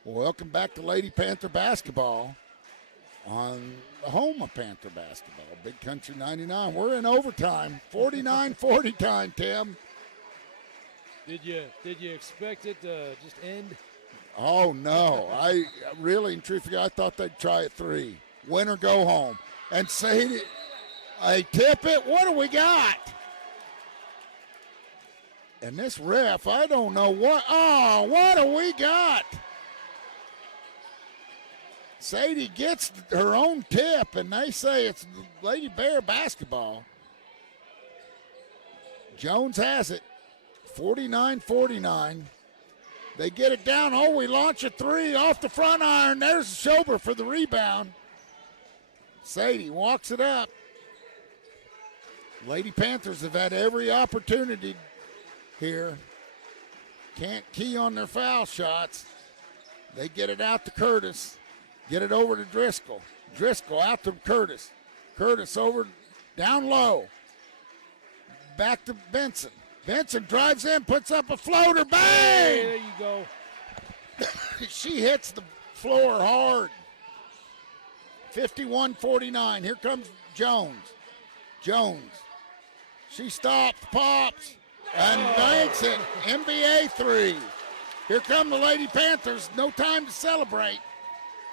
Welcome back to Lady Panther basketball on the home of Panther basketball, Big Country 99. We're in overtime, 49-40 time, Tim. Did you expect it to just end? Oh, no. I really and truthfully, I thought they'd try at 3. Win or go home. And say, I tip it. What do we got? And this ref, I don't know what. Oh, what do we got? Sadie gets her own tip, and they say it's Lady Bear basketball. Jones has it, 49-49. They get it down. Oh, we launch a 3 off the front iron. There's Schober for the rebound. Sadie walks it up. Lady Panthers have had every opportunity here. Can't key on their foul shots. They get it out to Curtis. Get it over to Driscoll. Driscoll out to Curtis. Curtis over, down low. Back to Benson. Benson drives in, puts up a floater, bang! There you go. She hits the floor hard. 51-49. Here comes Jones. Jones. She stops, pops, and makes it. NBA 3. Here come the Lady Panthers. No time to celebrate.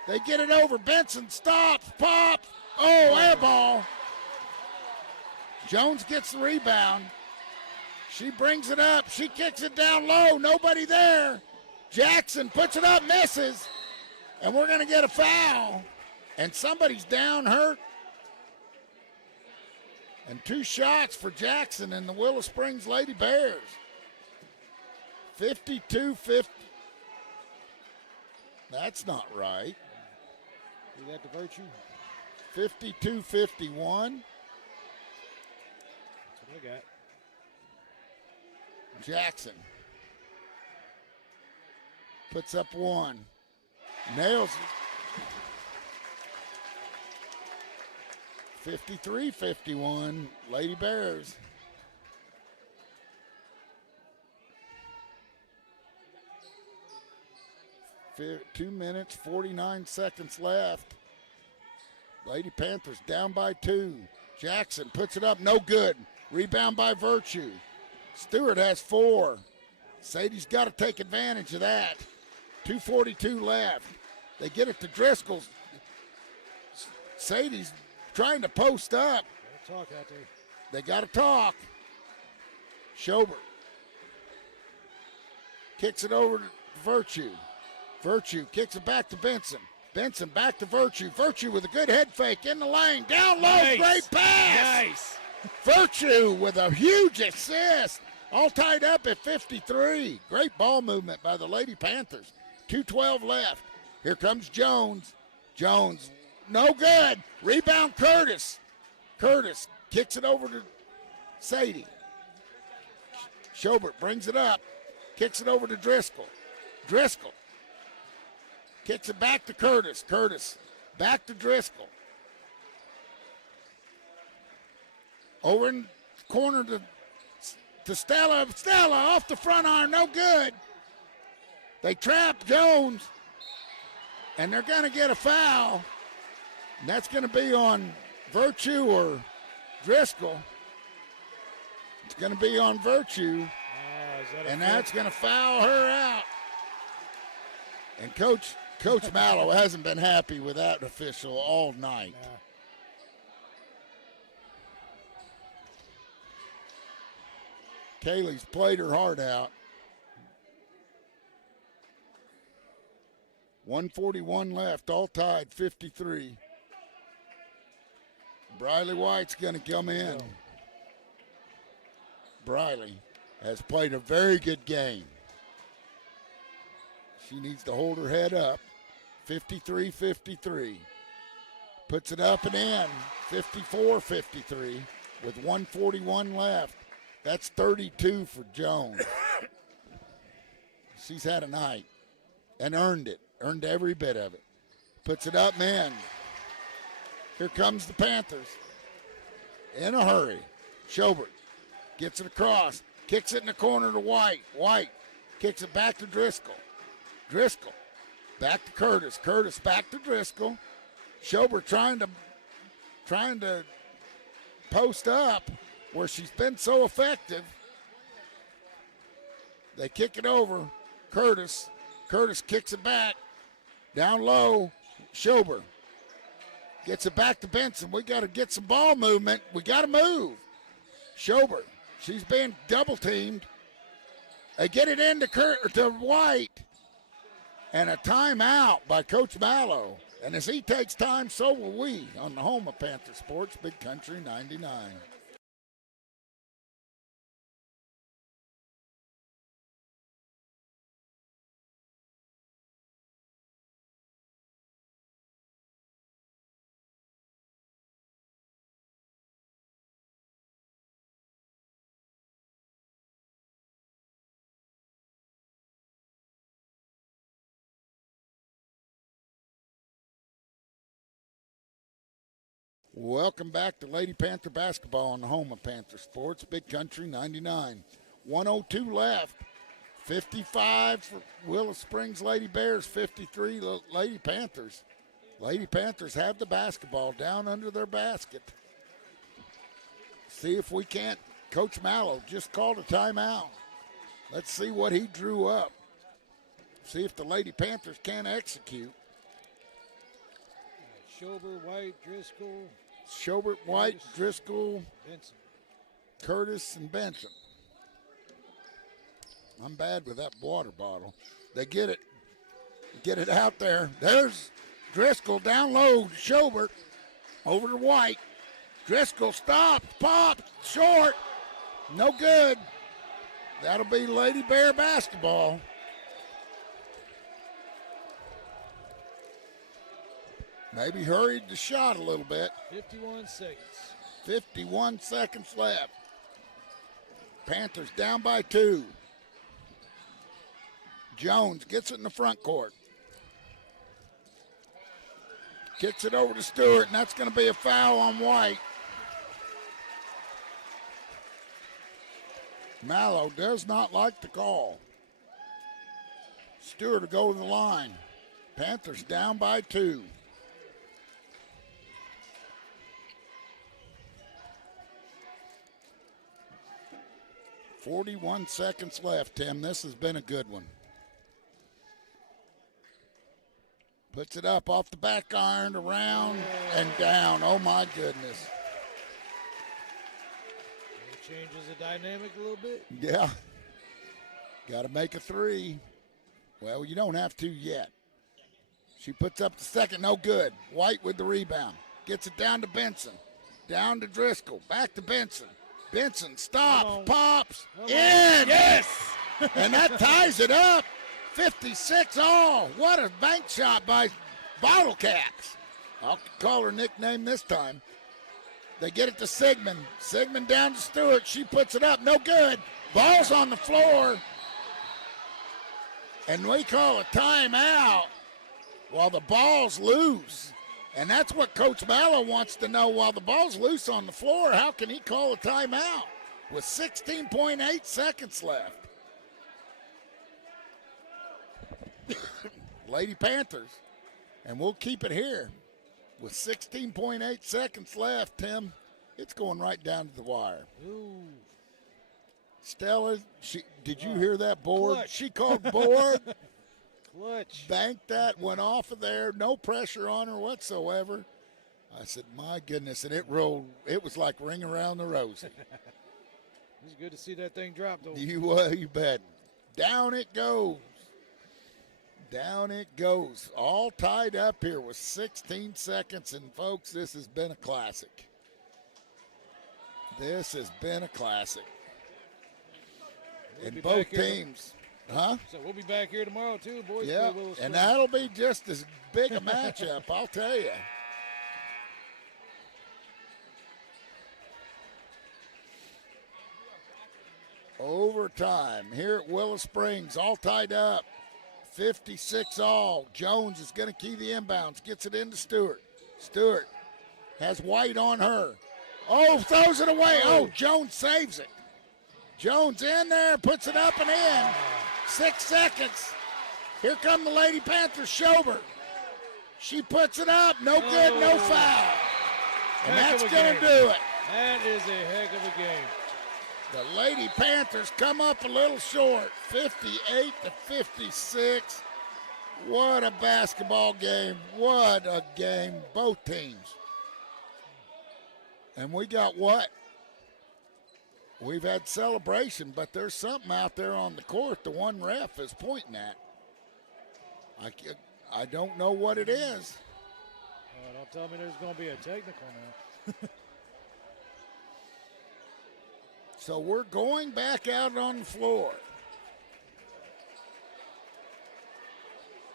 They get it over. Benson stops, pops. Oh, air ball. Jones gets the rebound. She brings it up. She kicks it down low. Nobody there. Jackson puts it up, misses. And we're going to get a foul. And somebody's down hurt. And 2 shots for Jackson and the Willow Springs Lady Bears. 52-50. That's not right. Is that the Virtue? 52-51. That's what I got. Jackson puts up 1. Nails it. 53-51. Lady Bears. Two minutes, 49 seconds left. Lady Panthers down by 2. Jackson puts it up, no good. Rebound by Virtue. Stewart has 4. Sadie's got to take advantage of that. 2:42 left. They get it to Driscoll. Sadie's trying to post up. Talk out there. They got to talk. Schobert kicks it over to Virtue. Virtue kicks it back to Benson. Benson back to Virtue. Virtue with a good head fake in the lane. Down low, Nice. great pass. Nice. Virtue with a huge assist. All tied up at 53. Great ball movement by the Lady Panthers. 2:12 left. Here comes Jones. Jones, no good. Rebound Curtis. Curtis kicks it over to Sadie. Schobert brings it up. Kicks it over to Driscoll. Driscoll kicks it back to Curtis. Curtis back to Driscoll. Over in the corner to Stella. Stella off the front arm, no good. They trap Jones, and they're going to get a foul. And that's going to be on Virtue or Driscoll. It's going to be on Virtue, and that's going to foul her out. And Coach Mallow hasn't been happy with that official all night. Kaylee's played her heart out. 1:41 left, all tied, 53. Briley White's going to come in. Briley has played a very good game. She needs to hold her head up. 53-53. Puts it up and in. 54-53 with 1:41 left. That's 32 for Jones. She's had a night and earned it. Earned every bit of it. Puts it up, man. Here comes the Panthers. In a hurry. Schobert gets it across. Kicks it in the corner to White. White kicks it back to Driscoll. Driscoll back to Curtis. Curtis back to Driscoll. Schobert trying to post up where she's been so effective. They kick it over. Curtis kicks it back. Down low, Schobert gets it back to Benson. We got to get some ball movement. We got to move. Schobert, she's being double teamed. They get it into to White. And a timeout by Coach Mallow. And as he takes time, so will we on the home of Panther Sports, Big Country 99. Welcome back to Lady Panther basketball on the home of Panther Sports, Big Country 99. 1:02 left. 55 for Willow Springs Lady Bears, 53 Lady Panthers. Lady Panthers have the basketball down under their basket. See if we can't. Coach Mallow just called a timeout. Let's see what he drew up. See if the Lady Panthers can execute. Schobert, White, Driscoll. Schobert, White, Curtis, Driscoll, Benson. Curtis, and Benson. I'm bad with that water bottle. They get it out there. There's Driscoll down low. Schobert over to White. Driscoll stops, pops, short. No good. That'll be Lady Bear basketball. Maybe hurried the shot a little bit. 51 seconds. 51 seconds left. Panthers down by 2. Jones gets it in the front court. Kicks it over to Stewart, and that's going to be a foul on White. Mallow does not like the call. Stewart will go to the line. Panthers down by 2. .41 seconds left, Tim. This has been a good one. Puts it up off the back iron, around and down. Oh, my goodness. It changes the dynamic a little bit. Yeah. Got to make a 3. Well, you don't have to yet. She puts up the second, no good. White with the rebound. Gets it down to Benson. Down to Driscoll. Back to Benson. Benson stops, pops, in. Yes! And that ties it up. 56 all. What a bank shot by Bottle Caps. I'll call her nickname this time. They get it to Sigmund. Sigmund down to Stewart. She puts it up. No good. Ball's on the floor. And we call a timeout while the ball's loose. And that's what Coach Mallow wants to know. While the ball's loose on the floor, how can he call a timeout with 16.8 seconds left? Lady Panthers, and we'll keep it here with 16.8 seconds left, Tim. It's going right down to the wire. Ooh. Stella, did you hear that board? Clutch. She called board. Clutch. Banked that, went off of there, no pressure on her whatsoever. I said, my goodness, and it rolled. It was like Ring Around the Rosie. It's good to see that thing drop, though. You bet. Down it goes. Down it goes. All tied up here with 16 seconds, and folks, this has been a classic. This has been a classic. And both teams. Huh? So we'll be back here tomorrow, too, boys. Yeah, and that'll be just as big a matchup, I'll tell you. Overtime here at Willow Springs, all tied up. 56 all. Jones is going to key the inbounds, gets it into Stewart. Stewart has White on her. Oh, throws it away. Oh, Jones saves it. Jones in there, puts it up and in. 6 seconds. Here come the Lady Panthers, Schobert. She puts it up. No good, no foul. And that's going to do it. That is a heck of a game. The Lady Panthers come up a little short, 58 to 56. What a basketball game. What a game, both teams. And we got what? We've had celebration, but there's something out there on the court the one ref is pointing at. I don't know what it is. Don't tell me there's going to be a technical now. So we're going back out on the floor.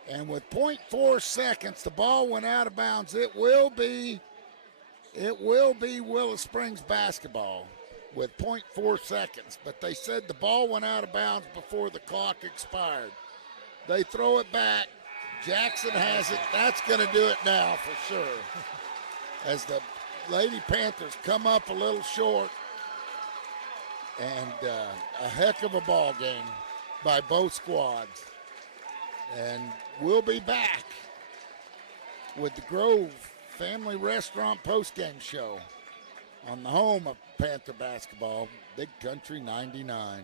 And with 0.4 seconds, the ball went out of bounds. It will be Willow Springs basketball with 0.4 seconds. But they said the ball went out of bounds before the clock expired. They throw it back. Jackson has it. That's going to do it now for sure. As the Lady Panthers come up a little short. And a heck of a ball game by both squads. And we'll be back with the Grove Family Restaurant postgame show on the home of Panther basketball, Big Country 99.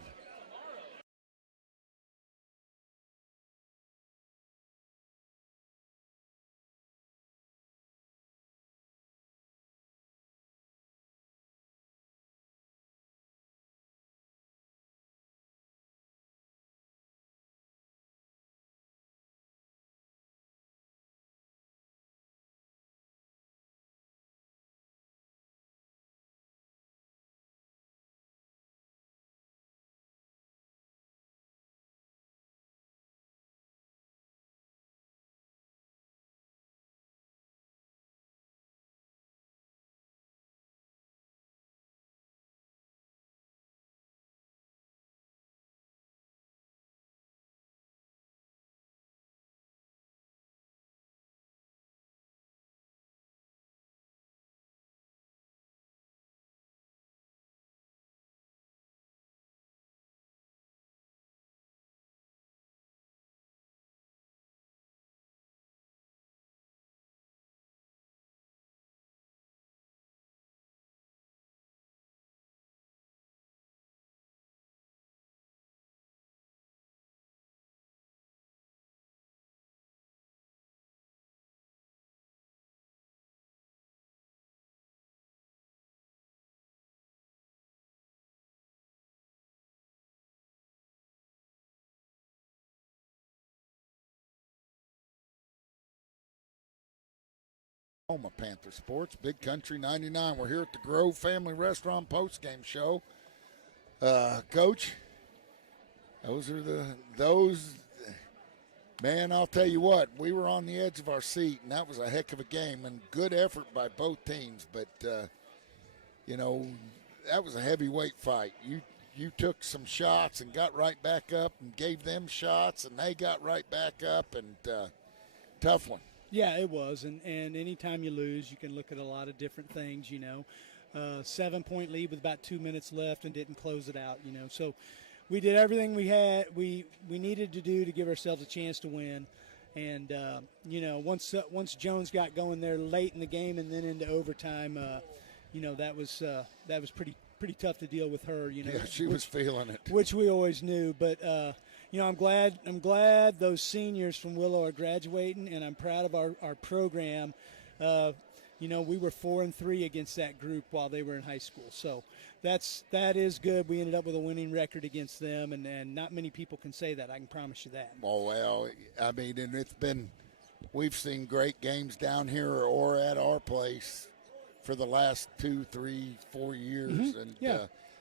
Home of Panther Sports, Big Country 99. We're here at the Grove Family Restaurant postgame show. Coach, man, I'll tell you what, we were on the edge of our seat, and that was a heck of a game, and good effort by both teams. But, that was a heavyweight fight. You took some shots and got right back up and gave them shots, and they got right back up, and tough one. Yeah, it was, and anytime you lose, you can look at a lot of different things, 7-point lead with about 2 minutes left and didn't close it out, So we did everything we needed to do to give ourselves a chance to win. And, once Jones got going there late in the game and then into overtime, that was pretty tough to deal with her, Yeah, she was feeling it. Which we always knew, but I'm glad those seniors from Willow are graduating, and I'm proud of our program. We were 4-3 against that group while they were in high school, so that is good. We ended up with a winning record against them, and not many people can say that. I can promise you that. Oh well, I mean, and we've seen great games down here or at our place for the last 2, 3, 4 years, and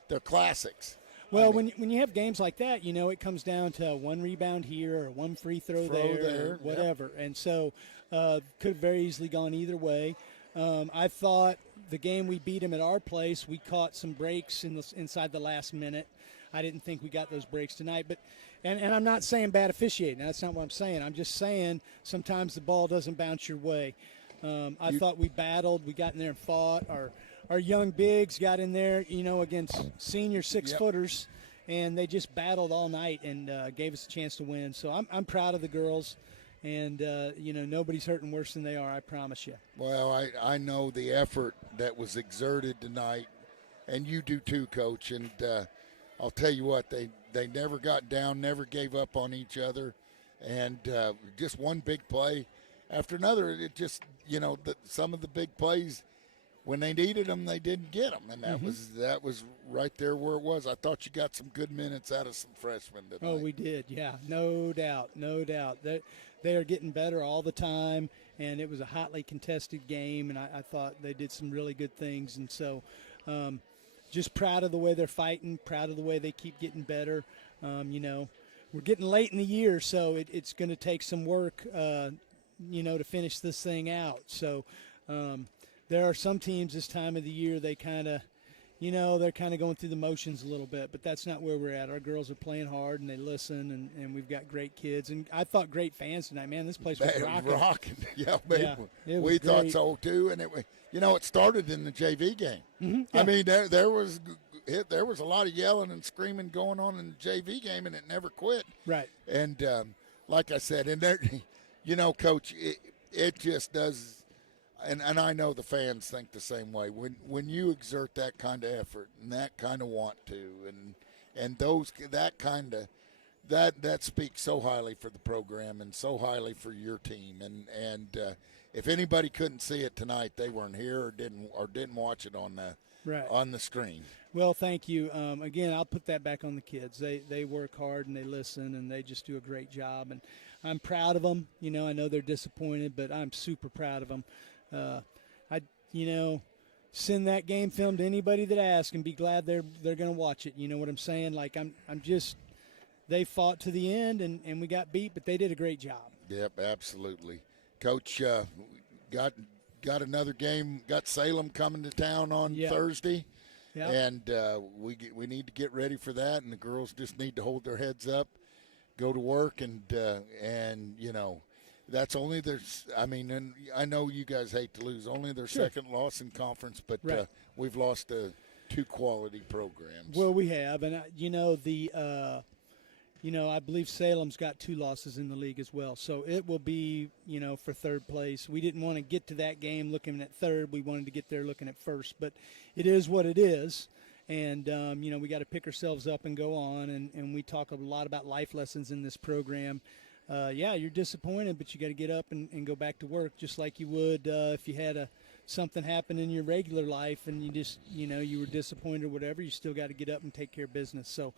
they're classics. Well, when you have games like that, it comes down to one rebound here or one free throw there, or whatever. Yep. And so could have very easily gone either way. I thought the game we beat them at our place, we caught some breaks inside the last minute. I didn't think we got those breaks tonight. But and I'm not saying bad officiating. That's not what I'm saying. I'm just saying sometimes the ball doesn't bounce your way. I thought we battled. We got in there and fought. Our young bigs got in there, against senior 6-footers, and they just battled all night and gave us a chance to win. So I'm proud of the girls, and, nobody's hurting worse than they are, I promise you. Well, I know the effort that was exerted tonight, and you do too, Coach. And I'll tell you what, they never got down, never gave up on each other, and just one big play after another. It just, some of the big plays, when they needed them, they didn't get them, and that was right there where it was. I thought you got some good minutes out of some freshmen tonight. Oh, we did, yeah, no doubt. They are getting better all the time, and it was a hotly contested game, and I thought they did some really good things. And so just proud of the way they're fighting, proud of the way they keep getting better. We're getting late in the year, so it's going to take some work, to finish this thing out. So there are some teams this time of the year, they kind of, they're kind of going through the motions a little bit, but that's not where we're at. Our girls are playing hard, and they listen, and we've got great kids. And I thought great fans tonight. Man, this place was rocking. Yeah, we thought so, too. And it started in the JV game. I mean, there was there was a lot of yelling and screaming going on in the JV game, and it never quit. Right. And like I said, and there, Coach, it just does. And I know the fans think the same way. When you exert that kind of effort and that kind of want to, and that speaks so highly for the program and so highly for your team. And if anybody couldn't see it tonight, they weren't here or didn't watch it on the screen. Well, thank you. Again, I'll put that back on the kids. They work hard and they listen and they just do a great job. And I'm proud of them. I know they're disappointed, but I'm super proud of them. Send that game film to anybody that asks and be glad they're going to watch it. You know what I'm saying? Like I'm just. They fought to the end, and we got beat, but they did a great job. Yep, absolutely. Coach, got another game, got Salem coming to town on Thursday, and we need to get ready for that, and the girls just need to hold their heads up, go to work, and that's only their – and I know you guys hate to lose, only their second loss in conference, but we've lost two quality programs. Well, we have, and I believe Salem's got 2 losses in the league as well. So it will be, for third place. We didn't want to get to that game looking at third. We wanted to get there looking at first. But it is what it is. And, we got to pick ourselves up and go on. And we talk a lot about life lessons in this program. You're disappointed, but you got to get up and go back to work just like you would if you had something happen in your regular life and you just, you were disappointed or whatever. You still got to get up and take care of business. So,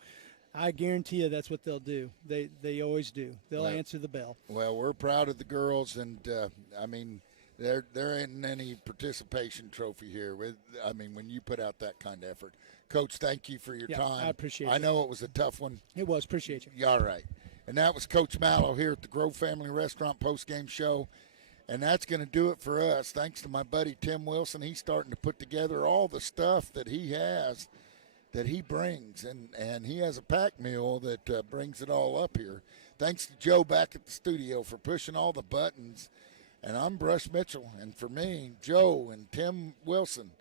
I guarantee you that's what they'll do. They always do. They'll answer the bell. Well, we're proud of the girls, and there ain't any participation trophy here. When you put out that kind of effort, Coach, thank you for your time. I appreciate it. I know it was a tough one. It was. Appreciate you. All right, and that was Coach Mallow here at the Grove Family Restaurant postgame show, and that's going to do it for us. Thanks to my buddy Tim Wilson. He's starting to put together all the stuff that he has. That he brings, and he has a pack mule that brings it all up here. Thanks to Joe back at the studio for pushing all the buttons. And I'm Brush Mitchell, and for me, Joe and Tim Wilson,